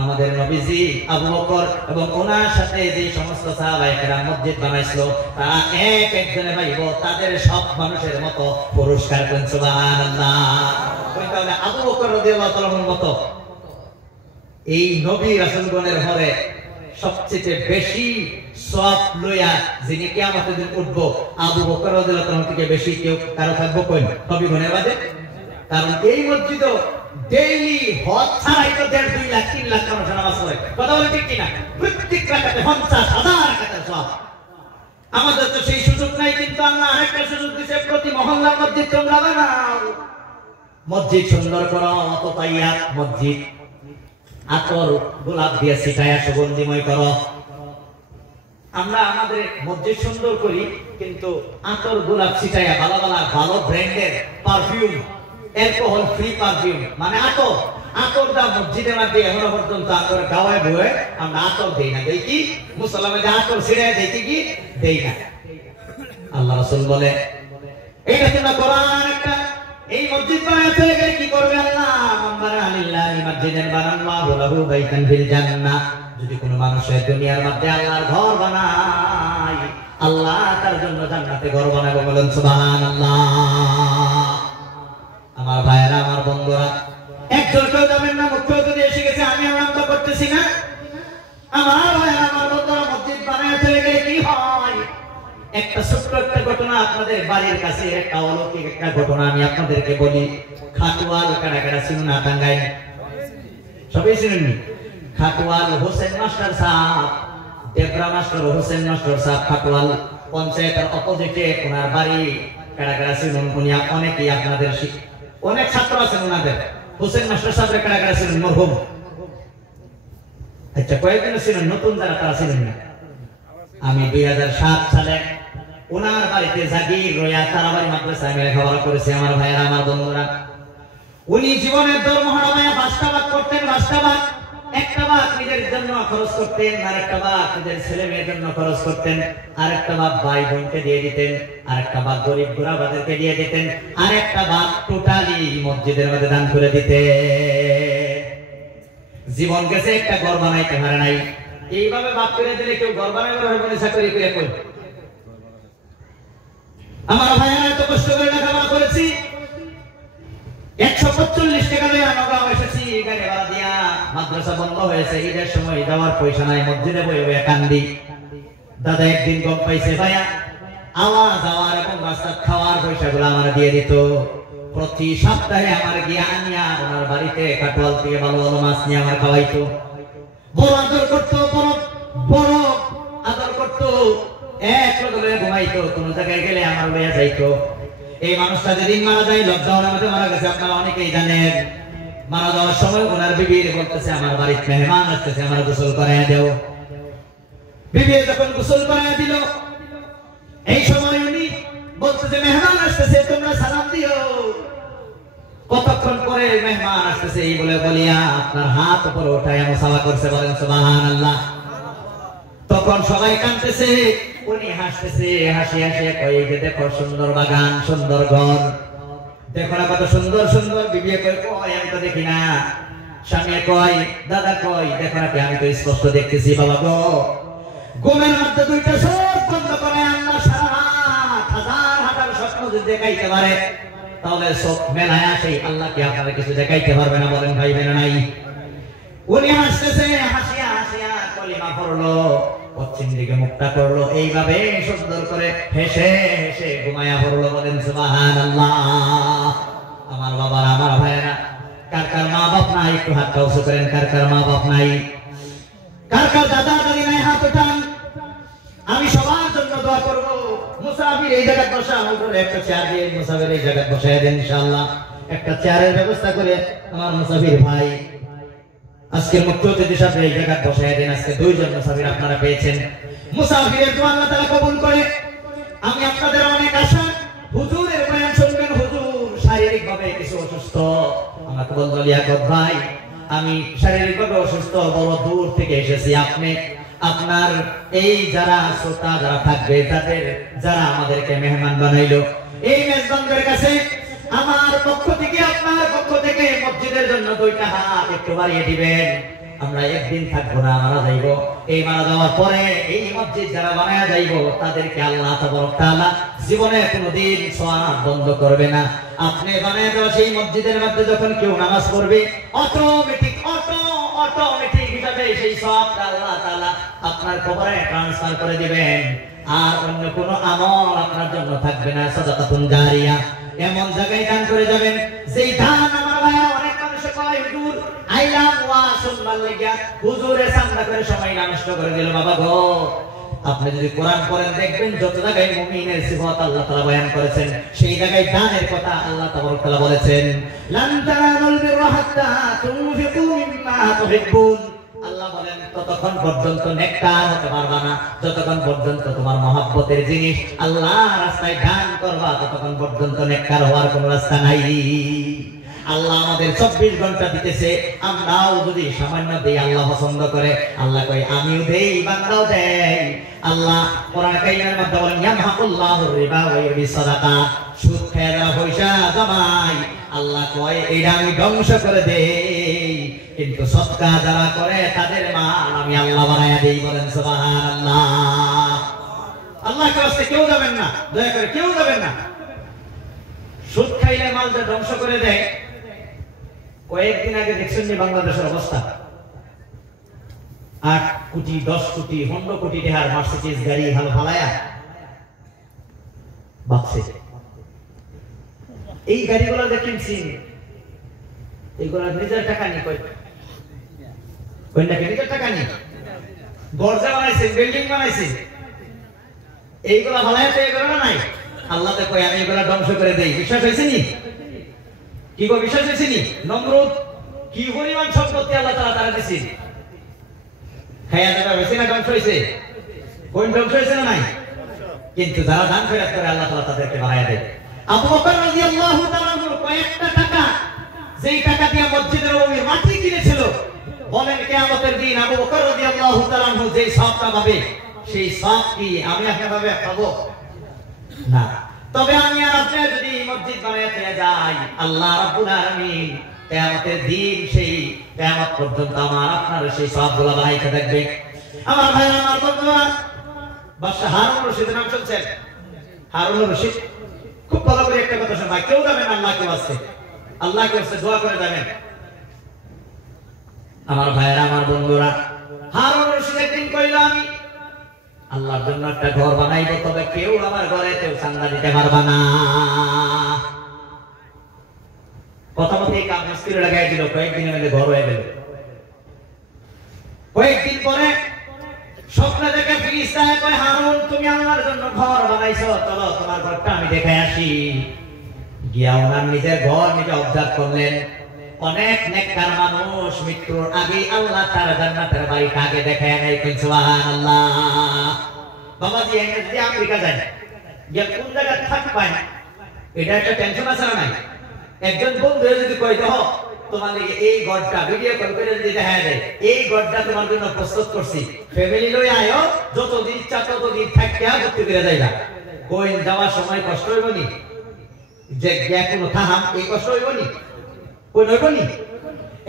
আমাদের নবীজি আবু বকর এবং ওনার সাথে যে সমস্ত সাহাবায়ে কেরাম মসজিদ বানাইছিল তারা এক এক জনে পাইব তাদের সব মানুষের মতো পুরস্কার। সুবহানাল্লাহ। ওই তাহলে আবু বকর রাদিয়াল্লাহু তাআলার মতো এই নবী রাসূলগণের ঘরে সবচেয়ে বেশি সওয়াব লইয়া যিনি কিয়ামতের দিন উঠব আবু বকর রাদিয়াল্লাহু তাআলা থেকে বেশি কেউ কারো থাকবো কই নবীগণের বাদে? কারণ এই মসজিদও ডেইলি হজ ছাড়াই তো 1.5-2 লাখ 3 লাখ মানুষ নামাজ পড়ে। কথা বলে ঠিক কিনা? প্রত্যেক রাকাতে 50,000 রাকাতের সওয়াব। আমাদের তো সেই সুযোগ নাই, কিন্তু আল্লাহ আরেকটা সুযোগ দিয়েছে, প্রতি মহল্লার মসজিদ তোমরা বানাও, মসজিদ সুন্দর করো, অত পাইয়া মসজিদ আতর গোলাপ দিয়ে ছিটায়া সুগন্ধিময় করো। আমরা আমাদের মসজিদ সুন্দর করি, কিন্তু আতর গোলাপ ছিটায়া ভালো ভালো ব্র্যান্ডের পারফিউম, অ্যালকোহল ফ্রি পারফিউম, মানে আতরটা মসজিদের মধ্যে এখনো পর্যন্ত আতর গাওয়ায় বয়ে আমরা আতর দেই না। দেই কি? মুসলমানদের আতর ছিড়ে দেই কি? দেই না। আল্লাহ রাসূল বলে এইটা তোমরা কোরআন একটা এই মসজিদ বানাতে গেলে কি করবে? আল্লাহ মানবারা লিল্লাহি মাসজিদান বানাল্লাহু লাহু বাইতান ফিল জান্নাহ। যদি কোনো মানুষের দুনিয়ার মধ্যে আল্লাহর ঘর বানায়, আল্লাহ তার জন্য জান্নাতে ঘর বানাবে। বলেন সুবহানাল্লাহ। আমার ভাইয়েরা, আমার বন্ধুরা, একজন কেউ যাবেন না, মুখ্য যদি এসে গেছে, আমি আরম্ভ করতেছি না। আমার ভাইয়েরা, আমার বন্ধুরা, মসজিদ বানাতে গেলে কি হয়? একটা ছোট্ট একটা ঘটনা আপনাদের বাড়ির কাছে, একটা অলৌকিক একটা ঘটনা আমি আপনাদেরকে বলি। খাটুয়াল কারা ছিল না টাঙ্গাইল? সবাই ছিলেননি? খাটুয়াল হোসেন মাস্টার সাহেব, দেবরা মাস্টার হোসেন মাস্টার সাহেব, খাটুয়াল পঞ্চায়েতের অপোজিটে ওনার বাড়ি। কারা ছিলেন উনি? অনেকেই আপনাদের অনেক ছাত্র আছেন ওনাদের। হোসেন মাস্টার সাহেবের কারা ছিলেন? মরহুম। আচ্ছা, কয়েকজন ছিলেন, নতুন যারা তারা ছিলেন না। আমি 2007 সালে ওনার বাড়িতে জাগির রয়া তারাবাড়ি মাদ্রাসায় আমি লেখাপড়া করেছি। আমার ভাইয়েরা, আমার বন্ধুরা, উনি জীবনের দরমহারামায়া 5টা ভাগ করতেন। 5টা ভাগ, একটা ভাগ নিজের জন্য খরচ করতেন, আর একটা ভাগ নিজের ছেলে মেয়ের জন্য খরচ করতেন, আর একটা ভাগ ভাই বোনকে দিয়ে দিতেন, আর একটা ভাগ গরিব গুরাবাদেরকে দিয়ে দিতেন, আর একটা ভাগ টোটালি মসজিদের মধ্যে দান করে দিতেন। জীবন গেছে, একটা ঘর বানাইতে পারে নাই। এইভাবে ভাগ করে দিলে কেউ ঘর বানাইতে হবে না? চাকরি করে কই? আমার ভাইয়েরা, এত কষ্ট করে লেখাপড়া করেছি, 145 টাকা দিয়ে নগাঁও এসেছি গাড়ি ভাড়া দিয়া। মাদ্রাসা বন্ধ হয়েছে, ঈদের সময় যাওয়ার পয়সা নাই, মসজিদে বয়ে বয়ে কান্দি। দাদা একদিন গম পাইছে, ভাইয়া আওয়া যাওয়ার এবং রাস্তা খাওয়ার পয়সাগুলো আমার দিয়ে দিত। প্রতি সপ্তাহে আমার গিয়া আনিয়া ওনার বাড়িতে কাটোয়াল থেকে ভালো ভালো মাছ নিয়ে আমার খাওয়াইতো। বড় আদর করতো, বড় আদর করতো। এক লগে ঘুমাইতো, কোন জায়গায় গেলে আমার লইয়া যাইতো। এই মানুষটা যেদিন মারা যায়, লকডাউনের মধ্যে মারা গেছে, আপনারা অনেকেই জানেন। মারা যাওয়ার সময় ওনার বিবি বলতেছে, আমার বাড়িতে মেহমান আসতেছে, আমার গোসল করাইয়া দেও। বিবি যখন গোসল করাইয়া দিল, এই সময় উনি বলতেছে, মেহমান আসতেছে, তোমরা সালাম দিও। কতক্ষণ পরে মেহমান আসতেছে এই বলে বলিয়া আপনার হাত উপরে উঠায় মুসাফা করছে। বলেন সুবহানাল্লাহ। তখন সবাই কাঁদতেছে, উনি হাসতেছে, হাসি হাসি কয়, যে দেখো সুন্দর বাগান, সুন্দর ঘর, দেখো না কত সুন্দর সুন্দর। বিবি কয়, আমি তো দেখি না। স্বামী কয়, দাদা কয়, দেখো না, আমি তো স্পষ্ট দেখতেছি। বাবা গো, ঘুমের মধ্যে 2টা চোখ বন্ধ করে আল্লাহ সারা রাত হাজার হাজার স্বপ্ন যদি দেখাইতে পারে, তাহলে সব মেলায় আসে, আল্লাহ কি আপনারা কিছু দেখাইতে পারবে না? বলেন ভাই বেনা নাই? উনি হাসতেছে, হাসিয়া হাসিয়া কলিমা পড়লো, পশ্চিম দিকে মুখটা করলো, এইভাবে সুন্দর করে হেসে হেসে ঘুমায়া পড়লো। বলেন সুবহানাল্লাহ। আমার বাবারা, আমার ভাইয়েরা, কার কার মা বাপ নাই? একটু হাতটা উঁচু করেন। কার কার মা বাপ নাই? কার কার দাদা দাদি নাই? হাত উঠান। আমি সবার জন্য দোয়া করবো। মুসাফির এই জায়গায় বসা, উপরে একটা চেয়ার দিয়ে মুসাফির এই জায়গায় বসাই দেন ইনশাআল্লাহ। একটা চেয়ারের ব্যবস্থা করে আমার মুসাফির ভাই আজকের মুখ্য অতিথি হিসেবে এই জায়গায় বসাই দেন। আজকে 2 জন মুসাফির আপনারা পেয়েছেন। মুসাফিরের দোয়া আল্লাহ তাআলা কবুল করে। আমি আপনাদের অনেক আশা, হুজুরের বয়ান শুনবেন। হুজুর শারীরিকভাবে কিছু অসুস্থ। আমাকে বলল, লিয়াকত ভাই, আমি শারীরিকভাবে অসুস্থ, বড় দূর থেকে এসেছি। আপনি আপনার এই যারা শ্রোতা যারা থাকবে, যারা আমাদেরকে মেহমান বানাইলো, এই মেজবানদের কাছে আমার পক্ষ থেকে, আপনার পক্ষ থেকে মসজিদের জন্য 2টা হাত একটু বাড়িয়ে দিবেন। আমরা একদিন থাকবো না, মারা যাইব। এই মারা যাওয়ার পরে এই মসজিদ যারা বানায়া যাইব, তাদেরকে আল্লাহ তাআলা জীবনে কোনোদিন সওয়াব বন্ধ করবে না। আপনি বানায়া দেওয়া সেই মসজিদের মধ্যে যখন কেউ নামাজ পড়বে, অটোমেটিক হিসাবে সেই সওয়াবটা আল্লাহ তাআলা আপনার কবরে ট্রান্সফার করে দিবেন। আর অন্য কোনো আমল আপনার জন্য থাকবে না। সাদাকাতুন জারিয়া। এমন জায়গায় দান করে যাবেন, যেই দান আমার ভাই অনেক মানুষের সময় হুজুর আইলাম ওয়াজ শুনবার লাগা, হুজুরে সামনা করে সময় নষ্ট করে দিল। বাবা গো, আপনি যদি কোরআন পড়েন দেখবেন যত জায়গায় মুমিনের সিফাত আল্লাহ তাআলা বয়ান করেছেন, সেই জায়গায় দানের কথা আল্লাহ তাআলা বলেছেন, লান তানালুল বিররা হাত্তা তুনফিকু মিম্মা তুহিব্বুন। আল্লাহ বলেন ততক্ষণ পর্যন্ত নেককার হতে পারবা না যতক্ষণ পর্যন্ত তোমার মহব্বতের জিনিস আল্লাহর রাস্তায় দান করবা, ততক্ষণ পর্যন্ত নেককার হওয়ার কোনো রাস্তা নাই। আল্লাহ আমাদের 24 ঘন্টা দিতেছে, আমরাও যদি সামান্য দেই আল্লাহ পছন্দ করে। আল্লাহ কয় আমিও দেই, বান্দাও দেয়। আল্লাহ কোরআন কারীমের মধ্যে বলেন ইয়ামহাকুল্লাহুর রিবা ওয়া ইউরবি সাদাকা, সুদ খেয়ে যারা পয়সা জমায় আল্লাহ কয় এটা আমি ধ্বংস করে দেই, কিন্তু সদকা যারা করে তাদের মান আমি আল্লাহ বানায়া দেই। বলেন সুবহানাল্লাহ। আল্লাহর কাছে কেউ যাবেন না, দয়া করে কেউ যাবেন না। সুদ খাইলে মাল যে ধ্বংস করে দেয়, কয়েকদিন আগে দেখছেন যে বাংলাদেশের অবস্থা, 8 কোটি 10 কোটি 15 কোটি টাকার মার্সিডিজ গাড়ি হাল ফালায়া বাঁচছে। এই গাড়িগুলো যে কিনছি এইগুলা নিজের টাকা নিয়ে কইনাকে নিজের টাকা নিয়ে দরজা বানাইছে, বিল্ডিং বানাইছে, এইগুলা ফালায়া তো এগুলো নাই। আল্লাহ তো কয় আমি এগুলা ধ্বংস করে দেই। বিশ্বাস হয়েছে নি? কি গো বিশ্বাস হয়েছে নি? নমরুদ কি পরিমাণ সম্পত্তি আল্লাহ তাআলা তারা দিয়েছে, খায়া যাবে হয়েছে না ধ্বংস হয়েছে? কোন ধ্বংস হয়েছে না নাই? কিন্তু যারা দান খয়রাত করে আল্লাহ তাআলা তাদেরকে বাড়ায়া দেয়। আবু বকর রাদিয়াল্লাহু তাআলা কয়েকটা টাকা, যেই টাকা দিয়ে মসজিদের নববীর মাটি কিনেছিল, বলেন কিয়ামতের দিন আবু বকর রাদিয়াল্লাহু তাআলা যেই সওয়াবটা পাবে, সেই সওয়াব কি আমি আপনাভাবে পাবো না? তবে আমি আর আপনি যদি মসজিদ বানাইতে যাই, আল্লাহ রাব্বুল আলামিন কিয়ামতের দিন সেই কিয়ামত পর্যন্ত আমার আপনার সেই সওয়াবগুলো বানাইতে থাকবে। আমার ভাই, আমার বন্ধুরা, বাদশা হারুন রশিদের নাম শুনছেন? হারুন রশিদ খুব ভালো করে একটা কথা শুনবা, কেউ যাবেন আল্লাহকে বাসে, আল্লাহকে বাসে দোয়া করে যাবেন। আমার ভাইরা, আমার বন্ধুরা, হারুন রশিদ একদিন কইল আমি আল্লাহর জন্য একটা ঘর বানাইব, তবে কেউ আমার ঘরে কেউ চান্দা দিতে পারবা না। প্রথমত এই কাজ মিস্ত্রি লাগাই দিল, কয়েকদিনের মধ্যে ঘর হয়ে গেল। কয়েকদিন পরে স্বপ্নে দেখে ফেরেশতা কয়, হারুন তুমি আল্লাহর জন্য ঘর বানাইছো, চলো তোমার ঘরটা আমি দেখাই আসি। গিয়া ওনার নিজের ঘর নিজে অবজার্ভ করলেন। অনেক নেককার মানুষ মৃত্যুর আগে আল্লাহ তার জান্নাতের বাড়িটা আগে দেখায় নাই। সুবহানাল্লাহ। বাবাজি যদি আমেরিকা যায়, গিয়া কোন জায়গায় থাকবেন এটা একটা টেনশন আছে না নাই? একজন বন্ধু যদি কয় দেখো তোমার লাগে এই ঘরটা ভিডিও কল করে যদি দেখা যায়, এই ঘরটা তোমার জন্য প্রস্তুত করছি, ফ্যামিলি লই আয়ো, যতদিন ইচ্ছা ততদিন থাকতে ভর্তি করে যাইবা। কই যাওয়ার সময় কষ্ট হইব নি? যে কোনো থাহাম এই কষ্ট হইব নি? কই হইব নি?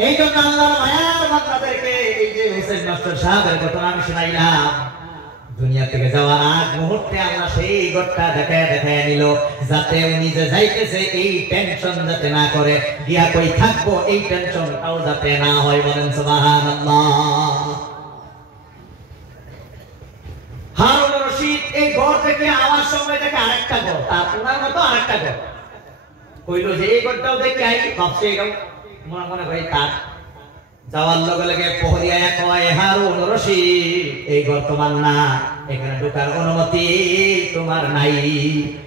এই জন্য আল্লাহর মায়ার বান্দাদেরকে এই যে হোসেন মাস্টার সাহেবের ঘটনা আমি শুনাইলাম, দুনিয়া থেকে যাওয়ার আগ মুহূর্তে আল্লাহ সেই ঘরটা দেখায় নিল, যাতে উনি যে যাইতেছে এই টেনশন যাতে না করে, গিয়া কই থাকবো এই টেনশনটাও যাতে না হয়। বলেন সুবহানাল্লাহ। হারুন রশিদ এই ঘর থেকে আওয়াজ সময় দেখে আরেকটা ঘর, তার ওনার মতো আরেকটা ঘর, কইলো যে এই ঘরটাও দেখে আই, ভাবছে এটাও মনে হয় তার। যাওয়ার লগে লগে প্রহরীয়া কয়, হারুন রশিদ এই ঘর তোমার না, এখানে ঢোকার অনুমতি তোমার নাই।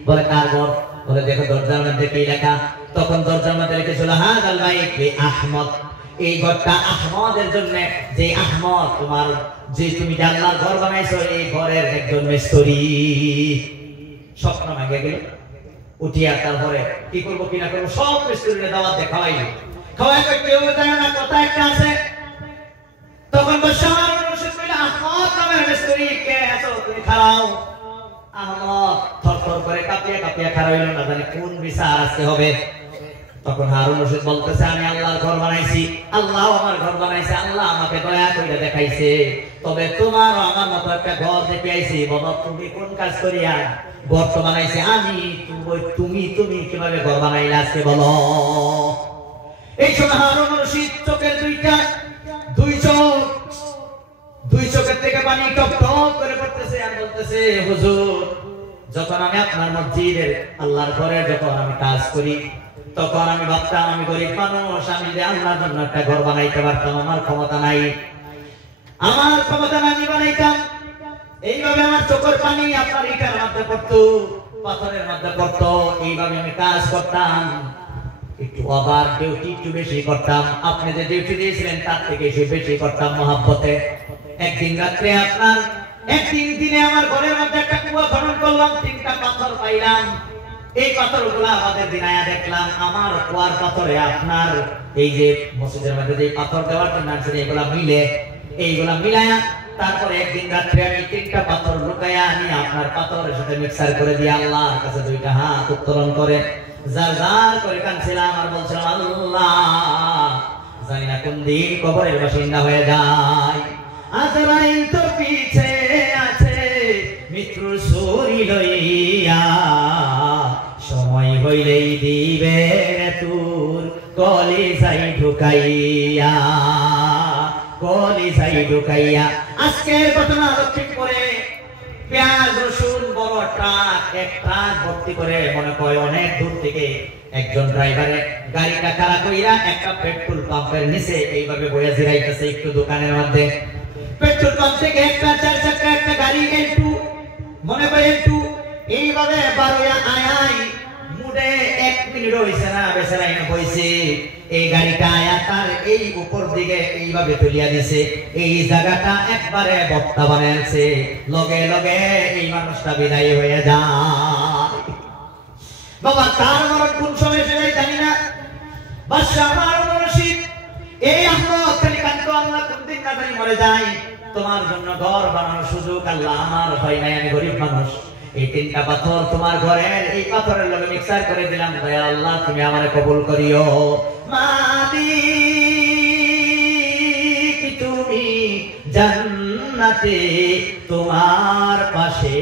বলে কার ঘর? বলে দেখো দরজার মধ্যে কি লেখা। তখন দরজার মধ্যে লিখেছিল হাযাল বাইত লি আহমদ, এই ঘরটা আহমদের জন্য, যে আহমদ তোমার যে তুমি আল্লাহর ঘর বানাইছো এই ঘরের একজন মিস্ত্রি। স্বপ্ন ভাঙে গেল, উঠিয়া তারপরে কি করবো কি না করবো সব মিস্ত্রির দাওয়াত দেখাইল। খাওয়াই কেউ জানে না, কথা একটা আছে। তখন হারুন রশিদ কইল, আহমদ নামের মিস্ত্রি কে আছো তুমি খাড়াও। আহমদ থরথর করে কাঁপিয়া খাড়া হইল, না জানি কোন বিচার আজকে হবে। তখন হারুন রশিদ বলতেছে, আমি আল্লাহর ঘর বানাইছি, আল্লাহ আমার ঘর বানাইছে, আল্লাহ আমাকে দয়া করে দেখাইছে, তবে তোমার আমার মতো একটা ঘর দেখে আইছি। বলো তুমি কোন কাজ করিয়া ঘর তো বানাইছে আমি, তুমি কিভাবে ঘর বানাইলে আজকে বলো। এই সময় হারুন রশিদ চোখের দুই চোখের থেকে পানি টপ টপ করে পড়তেছে, আর বলতেছে, হুজুর যখন আমি আপনার মসজিদের আল্লাহর ঘরে যখন আমি কাজ করি, তখন আমি ভাবতাম আমি গরিব মানুষ, আমি যে আল্লাহর জন্য একটা ঘর বানাইতে পারতাম, আমার ক্ষমতা নাই, আমার ক্ষমতা না, আমি বানাইতাম। এইভাবে আমার চোখের পানি আপনার ইটার মধ্যে পড়তো, পাথরের মধ্যে পড়তো, এইভাবে আমি কাজ করতাম। একটু আবার ডিউটি একটু বেশি করতাম, আপনি যে ডিউটি দিয়েছিলেন তার থেকে বেশি করতাম মহাব্বতে। একদিন রাত্রে আপনার একদিন দিনে আমার ঘরের মধ্যে একটা কুয়া খনন করলাম, 3টা পাথর পাইলাম। এই পাথরগুলো আমাদের দিনায়া দেখলাম, আমার কুয়ার পাথরে আপনার এই যে মসজিদের মধ্যে যে পাথর দেওয়ার জন্য আছে এইগুলা মিলে, এইগুলা মিলায়া তারপরে একদিন রাত্রে আমি 3টা পাথর লুকায়া আমি আপনার পাথরের সাথে মিক্সার করে দিয়ে আল্লাহর কাছে 2টা হাত উত্তোলন করে জার করে কাঁদছিলাম আর বলছিলাম, আল্লাহ জানি না কোন দিন কবরের বাসিন্দা হয়ে যায়। আজরাইল তো পিছে আছে মৃত্যুর ছুরি লইয়া, সময় হইলেই দিবে তোর কলিজাই ঢুকাইয়া, কলিজাই ঢুকাইয়া। আজকের ঘটনা লক্ষ্য করে পেঁয়াজ রসুন বড় ট্রাক, এক ট্রাক ভর্তি করে মনে করে অনেক দূর থেকে একজন ড্রাইভারে গাড়িটা খাড়া কইরা একটা পেট্রোল পাম্পের নিচে এইভাবে বইয়া জিরাইতেছে একটু দোকানের মধ্যে। পেট্রোল পাম্প থেকে একটা 4 চাকা একটা গাড়ি একটু মনে করে একটু এইভাবে বারোয়া আয়াই মুডে 1 মিনিট হইছে না, বেচারা এনে বইছে। এই গাড়িটা আয়া তার এই উপর দিকে এইভাবে তুলিয়া দিছে, এই জায়গাটা একবারে বক্তা বানাইছে, লগে লগে এই মানুষটা বিদায় হয়ে যায়। বাবা তার মরণ কোন সময় এসে যায় জানি না। বাদশা আমার রশিদ এই আহমদ খালি কান্ত, আল্লাহ কোন দিন না জানি মরে যায়, তোমার জন্য ঘর বানানোর সুযোগ আল্লাহ আমার হয় নাই, আমি গরিব মানুষ। এই 3টা পাথর তোমার ঘরের এই পাথরের লগে মিক্সার করে দিলাম, দয়া আল্লাহ তুমি আমারে কবুল করিও। মালিক তুমি জান্নাতে তোমার পাশে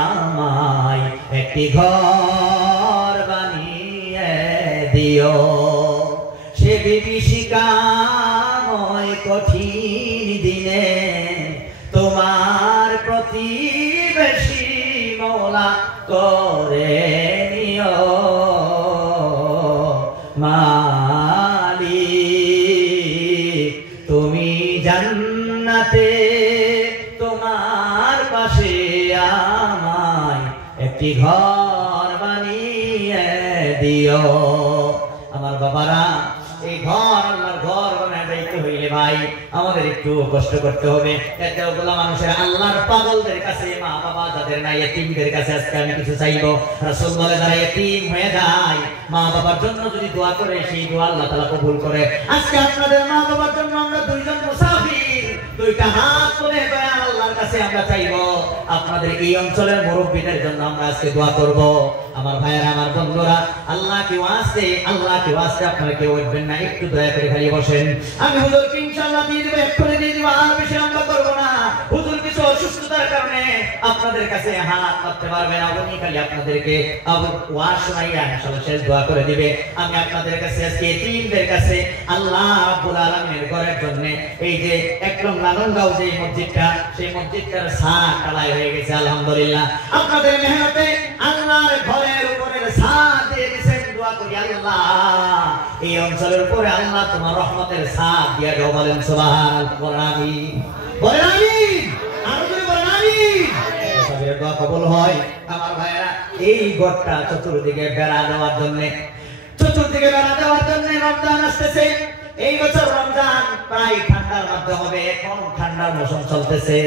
আমায় একটি ঘর বানিয়ে দিও, সে বিভীষিকাময় কঠিন দিনে তোমার প্রতিবেশী মওলা করে নিও। মালিক তুমি জান্নাতে তোমার পাশে আমায় একটি ঘর বানিয়ে দিও। আমার বাবারা এই ঘর আল্লাহর ঘর বানাইতে হইলে ভাই আমাদের একটু কষ্ট করতে হবে। এতগুলা মানুষের আল্লাহর পাগলদের কাছে, মা বাবা যাদের নাই এতিমদের কাছে আজকে আমি কিছু চাইবো। রাসূল বলে যারা এতিম হয়ে যায় মা বাবার জন্য যদি দোয়া করে সেই দোয়া আল্লাহ তাআলা কবুল করে। আজকে আপনাদের মা বাবার জন্য আমরা 2 জন মুসাফির 2টা হাত তুলে দয়া আল্লাহর কাছে আমরা চাইবো। আপনাদের এই অঞ্চলের মুরব্বিদের জন্য আমরা আজকে দোয়া করব। আমার ভাইয়েরা আমার বন্ধুরা আল্লাহ কি ওয়াস্তে, আল্লাহ কি ওয়াস্তে আপনারা কেউ উঠবেন না, একটু দয়া করে খালি বসেন। আমি হুজুরকে ইনশাআল্লাহ দিয়ে দেব, এক্ষুনি দিয়ে দেব, আর বেশি লম্বা করব না। হুজুর কিছু অসুস্থতার কারণে আপনাদের কাছে হাত পাততে পারবে না, উনি খালি আপনাদেরকে ওয়াজ শোনাইয়া ইনশাআল্লাহ শেষ দোয়া করে দিবে। আমি আপনাদের কাছে আজকে এতিমদের কাছে আল্লাহ রাব্বুল আলামিনের ঘরের জন্য এই যে একদম নারায়ণগাঁও যে মসজিদটা, সেই মসজিদটার ছাদ ঢালাই হয়ে গেছে আলহামদুলিল্লাহ। আপনাদের মেহনতে আল্লাহর ঘরের উপরের ছাদ দিয়ে দিয়েছেন, দোয়া করি আল্লাহ এই অঞ্চলের উপরে আল্লাহ তোমার রহমতের ছাদ দিয়ে দাও। বলেন সুবহানাল্লাহ, আমিন। বলেন আমিন, আরো জোরে বলেন আমিন। সবের দোয়া কবুল হয়। আমার ভাইরা এই ঘরটা চতুর্দিকে বেড়া দেওয়ার জন্য, চতুর্দিকে বেড়া দেওয়ার জন্য রমজান আসতেছে। এই বছর রমজান প্রায় ঠান্ডার মধ্যে হবে, এখন ঠান্ডার মৌসুম চলতেছে।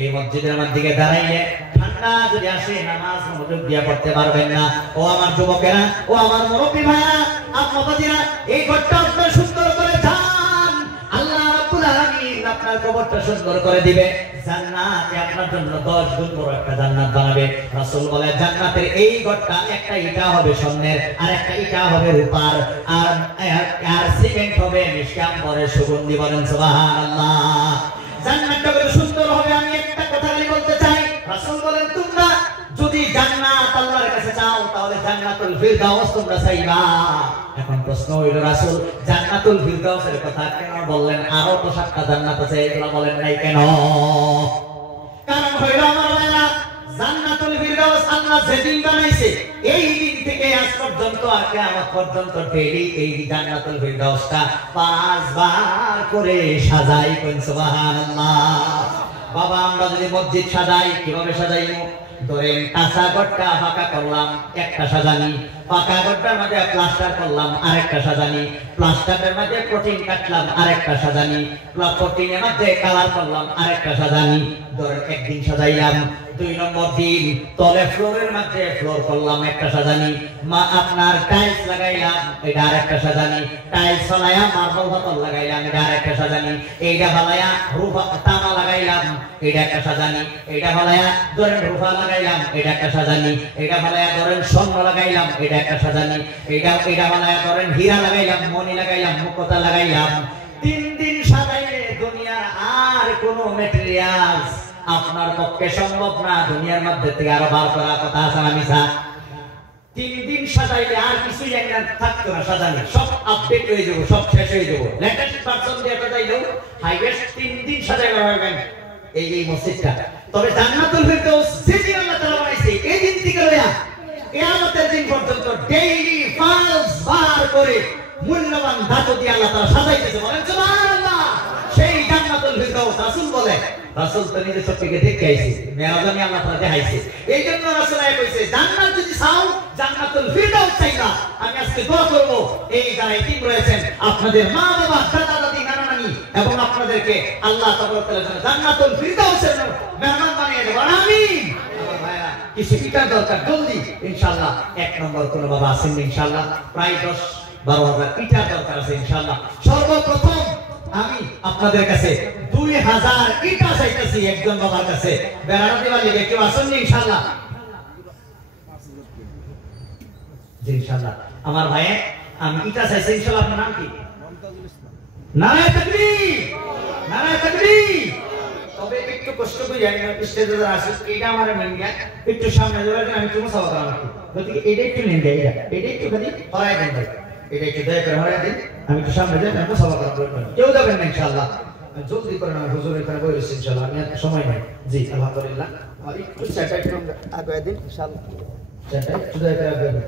এই মসজিদের মধ্যে দাঁড়াইলে ঠান্ডা যদি আসে নামাজ মনোযোগ দিয়ে পড়তে পারবেন না। ও আমার যুবকেরা, ও আমার মুরব্বী ভাইরা, আপনারা এই ঘরটা আপনারা সুন্দর করে যান, আল্লাহ রাব্বুল আলামিন আপনার কবরটা সুন্দর করে দিবে। জান্নাতে আপনার জন্য 10 গুণ বড় একটা জান্নাত বানাবে। রাসূল বলে জান্নাতের এই ঘরটা একটা ইটা হবে স্বর্ণের, আর একটা ইটা হবে রূপার, আর সিমেন্ট হবে মিষ্টি আম্বরের সুগন্ধি। বলেন সুবহানাল্লাহ। জান্নাতটা কত সুন্দর হবে। আমি একটা কথা বলতে চাই, রাসূল বলেন তোমরা যদি জান্নাত আল্লাহর কাছে চাও তাহলে জান্নাতুল ফিরদাউস তোমরা চাইবা। এখন প্রশ্ন হইল রাসূল জান্নাতুল ফিরদাউসের কথা কেন বললেন? আরো তো 7টা জান্নাত আছে, এগুলো বলেন নাই কেন? কারণ হইল আমার ভাইরা জান্নাতুল ফিরদাউস আল্লাহ যেদিন বানাইছে এই দিন থেকে আজ পর্যন্ত আর কিয়ামত পর্যন্ত ডেইলি এই জান্নাতুল ফিরদাউসটা 5 বার করে সাজাই কোন সুবহানাল্লাহ। বাবা আমরা যদি মসজিদ সাজাই কিভাবে সাজাইবো? ধরেন কাঁচা ঘরটা ফাঁকা করলাম একটা সাজানি, পাকা ঘরটার মধ্যে প্লাস্টার করলাম আরেকটা সাজানি, প্লাস্টারের মধ্যে প্রোটিন কাটলাম আরেকটা সাজানি, প্রোটিনের মধ্যে কালার করলাম আরেকটা সাজানি। ধরেন একদিন সাজাইলাম, 2 নম্বর দিন তলে ফ্লোরের মধ্যে ফ্লোর করলাম একটা সাজানি, আপনার টাইলস লাগাইলাম এটা আরেকটা সাজানি, টাইলস ফলাইয়া মার্বেল পাথর লাগাইলাম এটা আরেকটা সাজানি, এইটা ফলাইয়া রূপা তামা লাগাইলাম এটা একটা সাজানি, এইটা ফলাইয়া ধরেন রূপা লাগাইলাম এটা একটা সাজানি, এটা ফলাইয়া ধরেন স্বর্ণ লাগাইলাম এটা একটা সাজানি, এটা ফলাইয়া ধরেন হীরা লাগাইলাম, মণি লাগাইলাম, মুক্তা লাগাইলাম। 3 দিন সাজাইলে দুনিয়ার আর কোনো ম্যাটেরিয়ালস আপনার পক্ষে সম্ভব না দুনিয়ার মধ্যে থেকে আরো বার করা। কথা আছে না মিছা? 3 দিন সাজাইলে আর কিছুই একটা থাকতো না, সাজানি সব আপডেট হয়ে যাবে, সব শেষ হয়ে যাবে। লেটেস্ট ভার্সন দিয়ে সাজাইলেও হাইওয়েস্ট 3 দিন সাজাইতে পারবেন এই মসজিদটা। তবে জান্নাতুল ফিরদাউস যেদিন আল্লাহ তাআলা বানাইছে এই দিন থেকে লয়া কিয়ামতের দিন পর্যন্ত ডেইলি 5 বার করে মূল্যবান ধাতু দিয়ে আল্লাহ তাআলা সাজাইতেছে। বলেন সুবহানাল্লাহ। সেই জান্নাতুল ফিরদাউস রাসূল বলে, রাসূল তো নিজে চোখে দেখে আইছে, মেরাজে আল্লাহ তাআলা দেখাইছে। এইজন্য রাসূল কইছে জান্নাত যদি চাও জান্নাতুল ফিরদাউস চাইবা। আমি আজকে দোয়া করব এই যারা এতিম রয়েছেন আপনাদের মা বাবা দাদা দাদি নানা নানি এবং আপনাদেরকে আল্লাহ তাবারক ওয়া তাআলা জান্নাতুল ফিরদাউসের মেহমান বানিয়ে দেব। আমিন। আমার ভাইরা কিছু কিতাব দরকার জলদি ইনশাআল্লাহ। 1 নম্বর কোন বাবা আছেন ইনশাআল্লাহ? প্রায় 10-12,000 কিতাব দরকার আছে ইনশাআল্লাহ। সর্বপ্রথম আমি আপনাদের কাছে 2000 ইটা চাইতেছি একজন বাবার কাছে। বেড়ানো দিবা লিখে কেউ আসেন ইনশাআল্লাহ? জি ইনশাআল্লাহ। আমার ভাই আমি ইটা চাইছি ইনশাআল্লাহ। আপনার নাম কি? নারায়ে তাকবীর, নারায়ে তাকবীর। তবে একটু কষ্ট করে জানি না স্টেজে যারা আসে এটা আমার মেনগা একটু সামনে যাবেন, আমি তুমি সওয়া করাম গতিকে এটা একটু নেন দেই, এটা একটু খালি হরাই দেন ভাই, এটা একটু দয়া করে হরাই দিন। আমি একটু সামনে যাই, আমি সওয়া করাম, কেউ যাবেন না ইনশাআল্লাহ। জলদি করে আমার হুজুর এখানে বসে ইনশাআল্লাহ, আমি সময় নাই। জি আলহামদুলিল্লাহ। আর একটু সেটা একটু আগে দিন ইনশাআল্লাহ, সেটা একটু দয়া করে আগে দিন।